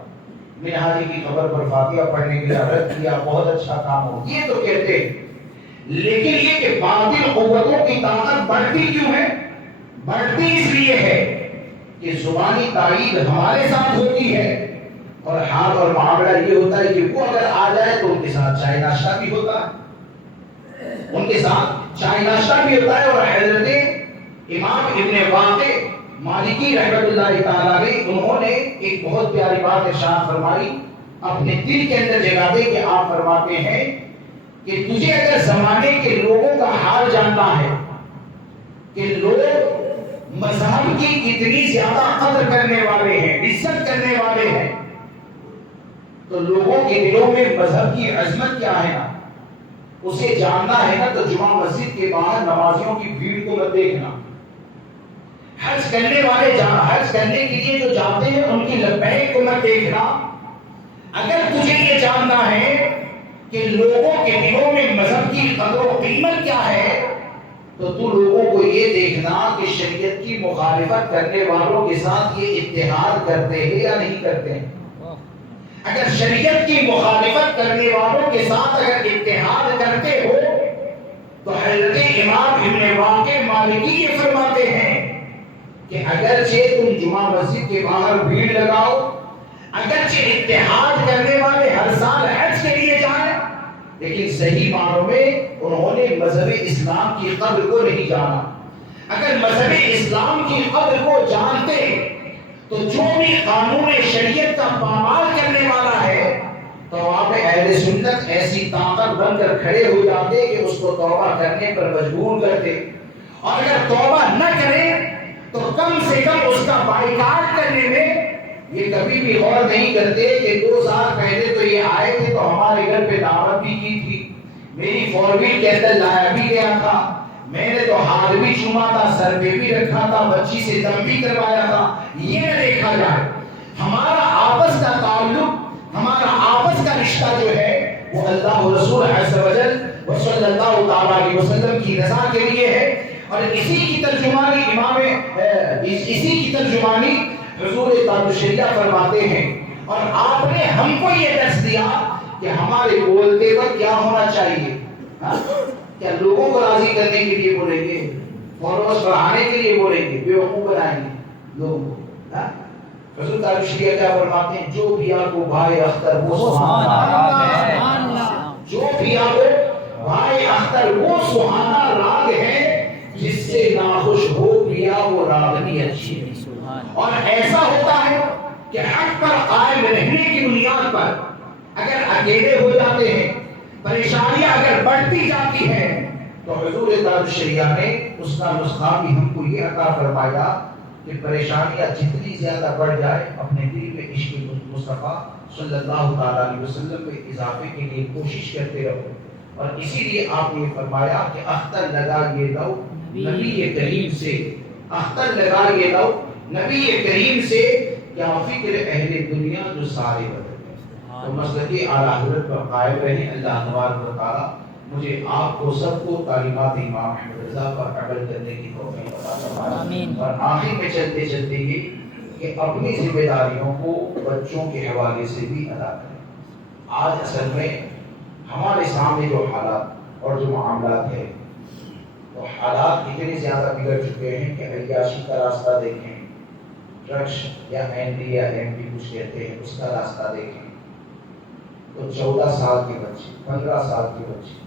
منہاجی کی خبر پر فاتحہ پڑھنے کے رد کیا، بہت اچھا کام ہوا، یہ تو کہتے ہیں. لیکن یہ کہ باطل قوتوں کی طاقت بڑھتی کیوں ہے؟ بڑھتی اس لیے ہے کہ زبانی تائید ہمارے ساتھ ہوتی ہے، اور حال اور معاملہ یہ ہوتا ہے کہ وہ اگر آ جائے تو ان کے ساتھ چائے ناشتہ بھی ہوتا ہے، ان کے ساتھ چائے ناشتہ بھی ہوتا ہے. اور حضرت امام ابن واقع مالکی رحمۃ اللہ تعالیٰ نے انہوں نے ایک بہت پیاری بات ارشاد فرمائی، اپنے دل کے اندر جگاتے کہ آپ فرماتے ہیں کہ تجھے اگر زمانے کے لوگوں کا حال جاننا ہے کہ لوگ مذہب کی کتنی زیادہ قدر کرنے والے ہیں، عزت کرنے والے ہیں، تو لوگوں کے دلوں میں مذہب کی عظمت کیا ہے نا اسے جاننا ہے نا. تو جمعہ مسجد کے باہر نمازیوں کی بھیڑ کو مت دیکھنا، حج کرنے والے حج کرنے کے لیے جو جاتے ہیں ان کی لبیک کو مت دیکھنا. اگر تجھے یہ جاننا ہے کہ لوگوں کے دلوں میں مذہب کی قدر و قیمت کیا ہے تو تو لوگوں کو یہ دیکھنا کہ شریعت کی مخالفت کرنے والوں کے ساتھ یہ اتحاد کرتے ہیں یا نہیں کرتے ہیں. اگر شریعت کی مخالفت کرنے والوں کے ساتھ اگر اتحاد کرتے ہو تو حضرت امام ابن واقع مالکی یہ فرماتے ہیں کہ اگرچہ تم جمعہ مسجد کے باہر بھیڑ لگاؤ، اگرچہ اتحاد کرنے والے ہر سال حج کے لیے جائیں، لیکن صحیح معنوں میں انہوں نے مذہب اسلام کی قدر کو نہیں جانا. اگر مذہب اسلام کی قدر کو جانتے تو جو بھی قانون شریعت کا پامال کرنے والا ہے تو وہاں پہ اہل سنت ایسی طاقت بن کر کھڑے ہو جاتے کہ اس کو توبہ کرنے پر مجبور کرتے، اور اگر توبہ نہ کرے تو کم سے کم اس کا بائیکاٹ کرنے میں یہ کبھی بھی غور نہیں کرتے کہ 2 سال پہلے تو یہ آئے تھے تو ہمارے گھر پہ دعوت بھی کی تھی، میری 4 وہیل کے اندر لایا بھی گیا تھا، میں نے تو ہاتھ بھی چوما تھا، سر پہ بھی رکھا تھا، بچی سے دم بھی کروایا تھا. یہ نہ دیکھا جائے. ہمارا آپس کا تعلق، ہمارا آپس کا رشتہ جو ہے وہ اللہ و رسول عز و جل و صلی اللہ تعالیٰ علیہ وسلم کی رضا کے لیے ہے. اور اسی کی ترجمانی حضور تاج الشریعہ فرماتے ہیں. اور آپ نے ہم کو یہ درس دیا کہ ہمارے بولتے وقت کیا ہونا چاہیے. کیا لوگوں کو راضی کرنے کے لیے بولیں گے، فالوورز بڑھانے کے لیے بولیں گے، بیوقوف بنائیں گے لوگوں کو؟ حضور تاج الشریعہ کیا فرماتے ہیں، جو پیا کو بھائی اختر وہ سبحان، جو پیا کو بھائی اختر وہ سبحانہ راگ ہے جس سے ناخوش ہو پیا وہ راگنی اچھی ہے. اور ایسا ہوتا ہے کہ حق پر قائم رہنے کی بنیاد پر اگر اکیلے ہو جاتے ہیں، پریشانیاں اگر بڑھتی جاتی ہیں تو حضور تاج الشریعہ نے اس کا نسخہ بھی ہم کو یہ عطا فرمایا کہ پریشانیاں جتنی زیادہ بڑھ جائے اپنے دل میں عشق مصطفیٰ صلی اللہ تعالیٰ علیہ وسلم میں اضافے کے لیے کوشش کرتے رہو. اور اسی لیے آپ نے فرمایا کہ اختر لگا یہ لو نبی کریم سے، اختر لگا یہ لو نبی کریم سے، کیا فکر اہل دنیا جو سارے بدل گئے. تو مسلک اعلیٰ حضرت پر قائم رہیں. اللہ تبارک و تعالیٰ مجھے آپ کو سب کو تعلیمات امام احمد رضا پر عمل کرنے کی توفیق عطا فرمائے. اور آخر میں چلتے چلتے یہ کہ اپنی ذمہ داریوں کو بچوں کے حوالے سے بھی ادا کریں. آج اصل میں ہمارے سامنے جو حالات اور جو معاملات ہیں، وہ حالات اتنے زیادہ بگڑ چکے ہیں کہ عیاشی کا راستہ دیکھیں، ڈرگس یا این ڈی یا ایم ڈی کچھ کہتے ہیں اس کا راستہ دیکھیں تو 14 سال کے بچے، 15 سال کے بچے،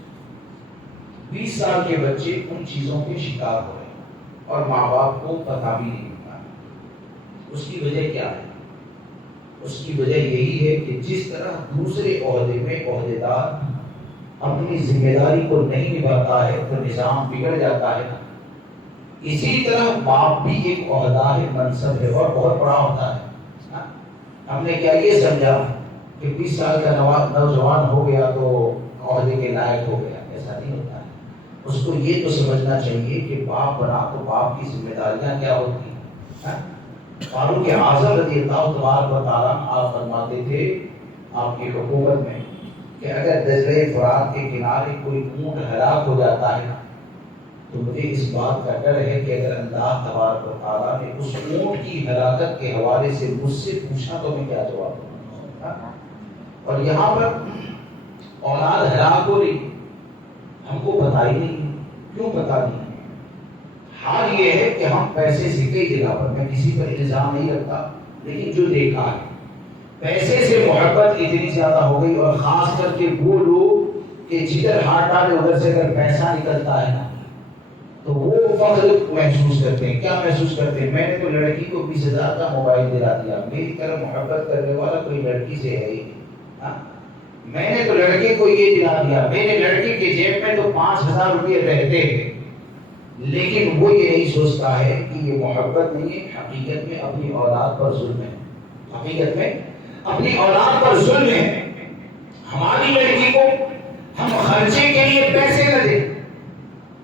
20 سال کے بچے ان چیزوں کے شکار ہو رہے ہیں اور ماں باپ کو پتہ بھی نہیں ہوتا. اس کی وجہ کیا ہے؟ اس کی وجہ یہی ہے کہ جس طرح دوسرے عہدے میں عہدیدار اپنی ذمہ داری کو نہیں نبھاتا ہے تو نظام بگڑ جاتا ہے، اسی طرح باپ بھی ایک عہدہ ہے، منصب ہے اور بہت بڑا ہوتا ہے. ہم نے کیا یہ سمجھا کہ 20 سال کا نوجوان ہو گیا تو عہدے کے لائق ہو گیا؟ ایسا نہیں ہوتا ہے. اس کو یہ تو سمجھنا چاہیے کہ باپ بنا تو باپ کی ذمہ داریاں کیا ہوتی ہیں. فاروق اعظم رضی اللہ تبارک و تعالیٰ آپ فرماتے تھے آپ کی حکومت میں کہ اگر دجلہ فرات کے کنارے کوئی اونٹ ہلاک ہو جاتا ہے تو مجھے اس بات کا ڈر ہے کہ اگر اللہ تبارک و تعالیٰ نے اس اونٹ کی ہلاکت کے حوالے سے مجھ سے پوچھا تو میں کیا جواب دوں. اور یہاں پر اولاد ہلاک ہو رہی، ہم کو پتہ ہی نہیں. کیوں پتہ نہیں؟ حال یہ ہے کہ ہم پیسے سے کئی جگہ پر، میں کسی پر الزام نہیں رکھتا لیکن جو دیکھا ہے پیسے سے محبت اتنی زیادہ ہو گئی، اور خاص کر کے وہ لوگ کہ جدھر ہاتھ ڈالے ادھر سے اگر پیسہ نکلتا ہے نا تو وہ فخر محسوس کرتے ہیں. کیا محسوس کرتے ہیں؟ میں نے تو لڑکی کو 20,000 کا موبائل دلا دیا، میری طرح محبت کرنے والا کوئی لڑکی سے ہے ہی. میں نے تو لڑکے کو یہ دلا دیا، میرے لڑکے کے جیب میں تو 5,000 روپئے رہتے ہیں. لیکن وہ یہ نہیں سوچتا ہے کہ یہ محبت نہیں ہے، حقیقت میں اپنی اولاد پر ظلم ہے. حقیقت میں اپنی اولاد پر ظلم ہے. ہماری لڑکی کو ہم خرچے کے لیے پیسے نہ دیں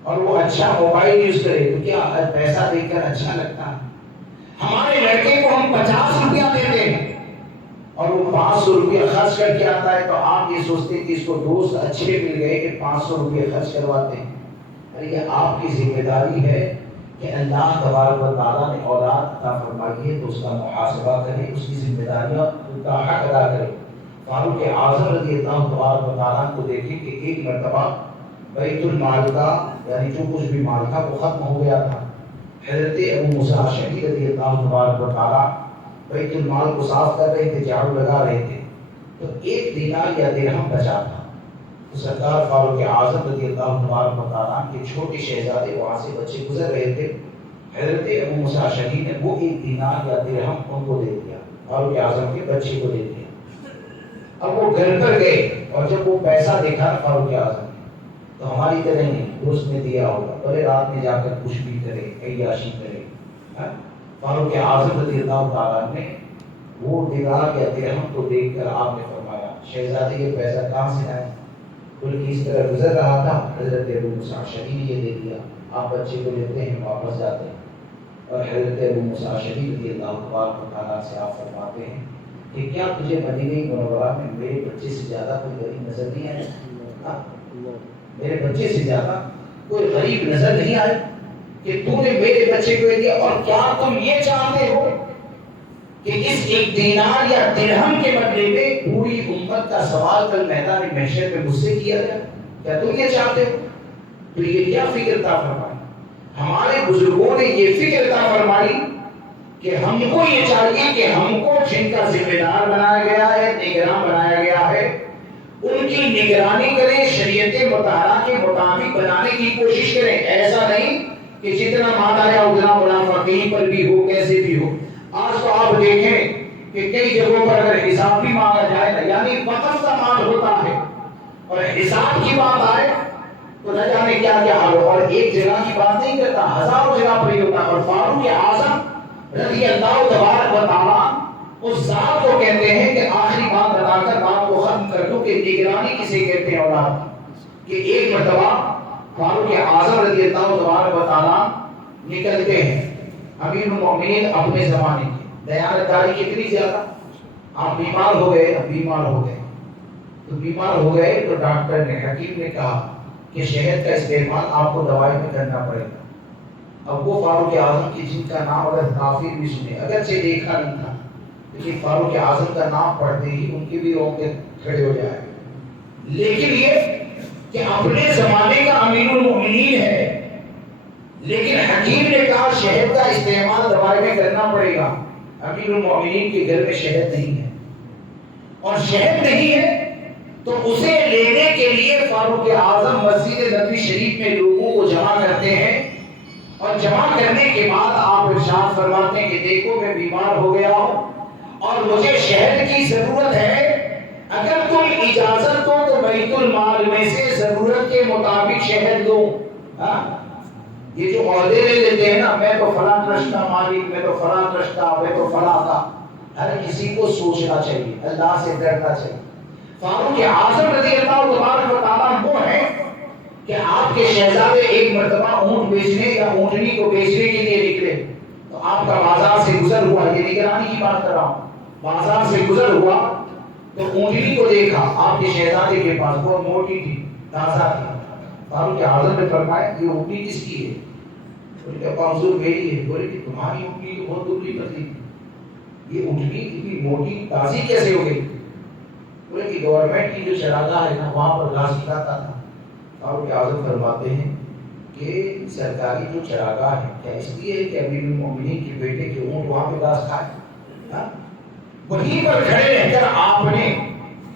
اور وہ اچھا موبائل یوز کرے تو کیا پیسہ دے کر اچھا لگتا ہے؟ ہمارے لڑکے کو ہم 50 روپیہ دیتے ہیں اور وہ 500 روپیہ خرچ کر کے آتا ہے تو آپ یہ سوچتے ہیں کہ اس کو دوست اچھے مل گئے کہ 500 روپیہ خرچ کرواتے ہیں. یہ آپ کی ذمہ داری ہے کہ اللہ تبارک و تعالیٰ نے اولاد عطا فرمائی ہے تو اس کا محاسبہ کرے، اس کی ذمہ داریاں کا حق ادا کرے. فاروق اعظم رضی اللہ تبارک و تعالیٰ کو دیکھیں کہ ایک مرتبہ بیت المال کا یعنی جو کچھ بھی مال تھا وہ ختم ہو گیا تھا. حضرت ابو موسیٰ اشعری رضی اللہ تبارک و تعالیٰ بیت المال کو صاف کر رہے تھے، جھاڑو لگا رہے تھے تو 1 دینار یا درہم بچا تھا. سرکار فاروق اعظم رضی اللہ تبارک و تعالیٰ کے چھوٹے شہزادے وہاں سے بچے گزر رہے تھے. حضرت ابو موسیٰ اشعری نے وہ 1 دینار یا درہم ان کو دے دیا، فاروق اعظم کے بچے کو دے دیا. اب وہ گھر پر گئے اور جب وہ پیسہ دیکھا فاروق اعظم تو ہماری طرح نہیں، دوست نے دیا ہوگا، بڑے رات میں جا کر کچھ بھی کرے، عیاشی کرے. فاروق اعظم رضی اللہ تعالیٰ نے وہ دینار یا درہم کو دیکھ کر آپ نے فرمایا شہزادے یہ پیسہ کہاں سے آیا؟ بلکہ اس طرح گزر رہا تھا، حضرت ابو موسیٰ اشعری نے یہ دے دیا. آپ بچے کو لیتے ہیں واپس جاتے ہیں اور حضرت ابو موسیٰ اشعری رضی اللہ تبارک و تعالیٰ سے آپ فرماتے ہیں کہ کیا تجھے مدینہ منورہ میں میرے بچے سے زیادہ کوئی غریب نظر نہیں آیا؟ میرے بچے سے زیادہ کوئی غریب نظر نہیں آئے کہ تو نے میرے بچے کو دیا؟ اور کیا تم یہ چاہتے ہو کہ اس 1 دینار یا درہم کے بدلے میں پوری امت کا سوال کل میدان محشر میں مجھ سے کیا جائے؟ کیا تم یہ چاہتے ہو؟ تو یہ کیا فکر عطا فرمائی؟ ہمارے بزرگوں نے یہ فکر عطا فرمائی کہ ہم کو یہ چاہیے کہ ہم کو جن کا ذمہ دار بنایا گیا ہے، نگراں بنایا گیا ہے، ان کی نگرانی کریں، شریعت مطالعہ کے مطابق بنانے کی کوشش کریں. ایسا نہیں کہ جتنا مال آیا اتنا منافع کہیں پر بھی ہو، کیسے بھی ہو. آج تو آپ دیکھیں کہ کئی جگہوں پر اگر حساب بھی مانگا جائے نا، یعنی وقف کا مال ہوتا ہے اور حساب کی بات آئے تو نہ جانے کیا کیا حال ہو. اور ایک جگہ کی بات نہیں کرتا، ہزاروں جگہ پر ہی ہوتا. اور فاروق اعظم رضی اللہ تبارک و تعالیٰ اس ذات کو کہتے ہیں کہ آخری بات بتا کر بات کو ختم کر دوں کہ نگرانی کسے کہتے ہیں اولاد کی، کہ ایک مرتبہ فاروق اعظم رضی اللہ تبارک و تعالیٰ نکلتے ہیں، امیر المومنین اپنے زمانے کی دیانتداری کتنی زیادہ، آپ بیمار ہو گئے، تو بیمار ہو گئے تو ڈاکٹر نے، حکیم نے کہا کہ شہد کا استعمال آپ کو دوائی میں کرنا پڑے گا۔ اب وہ فاروق اعظم کی جن کا نام اگر کافر بھی سنے، اگرچہ دیکھا نہیں تھا لیکن فاروق اعظم کا نام پڑھتے ہی ان کی بھی رونقیں کھڑے ہو جائے، لیکن یہ کہ اپنے زمانے کا امیر المومنین ہے، لیکن حکیم نے کہا شہد کا استعمال دوائی میں کرنا پڑے گا۔ امیر المومنین کے گھر میں شہد نہیں ہے، اور شہد نہیں ہے تو اسے لینے کے لیے فاروق اعظم مسجد نبوی شریف میں لوگوں کو جمع کرتے ہیں، اور جمع کرنے کے بعد آپ ارشاد فرماتے ہیں کہ دیکھو میں بیمار ہو گیا ہوں اور مجھے شہد کی ضرورت ہے، اگر تم اجازت دو تو بیت المال میں سے ضرورت کے مطابق شہد دو۔ یہ جو عہدے لے لیتے ہیں نا، میں تو فلاں ٹرسٹ کا مالک، میں تو فلاں ٹرسٹ کا، میں تو فلاں کا، ہر کسی کو سوچنا چاہیے، اللہ سے ڈرنا چاہیے۔ فاروق اعظم رضی اللہ تبارک و تعالیٰ وہ ہیں کہ آپ کے شہزادے ایک مرتبہ اونٹ بیچنے یا اونٹنی کو بیچنے کے لیے نکلے، تو آپ کا بازار سے گزر ہوا، یہ نگرانی کی بات کر رہا ہوں، بازار سے گزر ہوا تو اونٹنی کو دیکھا آپ کے شہزادے کے پاس، بہت موٹی تھی، تازہ تھی۔ فاروق اعظم نے فرمایا یہ اونٹنی کس کی ہے؟ بولے کہ حضور میری ہے۔ بولے کہ تمہاری اونٹنی تو بہت دبلی پتلی تھی، یہ اونٹنی اتنی موٹی تازی کیسے ہو گئی؟ بولے کہ گورنمنٹ کی جو چراگاہ ہے نا وہاں پر گھاس کھلاتا تھا۔ فاروق اعظم فرماتے ہیں کہ سرکاری جو چراگاہ ہے کیا اس لیے کہ امیر المومنین کے بیٹے کے اونٹ وہاں پہ گھاس کھائے؟ وہیں پر کھڑے رہ کر آپ نے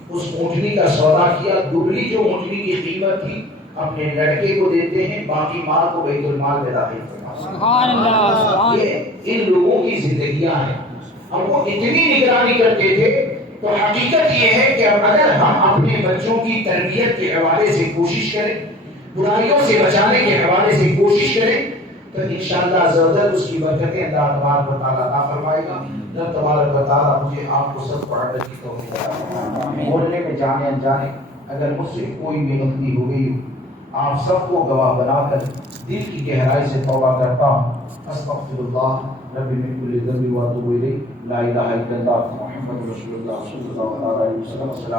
اس اونٹنی کا سودا کیا، دبلی جو اونٹنی کی قیمت تھی اپنے لڑکے کو دیتے ہیں، باقی مال کو بیت المال میں داخل کرنا۔ سبحان اللہ، سبحان یہ ان لوگوں کی زندگیاں ہیں، اب وہ اتنی نگرانی کرتے تھے۔ تو حقیقت یہ ہے کہ اگر ہم اپنے بچوں کی تربیت کے حوالے سے کوشش کریں، برائیوں سے بچانے کے حوالے سے کوشش کریں، تو انشاءاللہ ضرورت اس کی برکتیں اللہ تبارک و تعالیٰ عطا فرمائے گا۔ اللہ تبارک و تعالیٰ مجھے آپ کو سب کو عمل کی توفیق عطا فرمائے۔ بولنے میں جانے انجانے اگر مجھ سے کوئی بھی غلطی ہو گئی، آپ سب کو گواہ بنا کر دل کی گہرائی سے توبہ کرتا ہوں۔ استغفر اللہ رب من کل ذنب واتوب الیہ، لا الہ الا اللہ محمد رسول اللہ صلی اللہ علیہ وسلم۔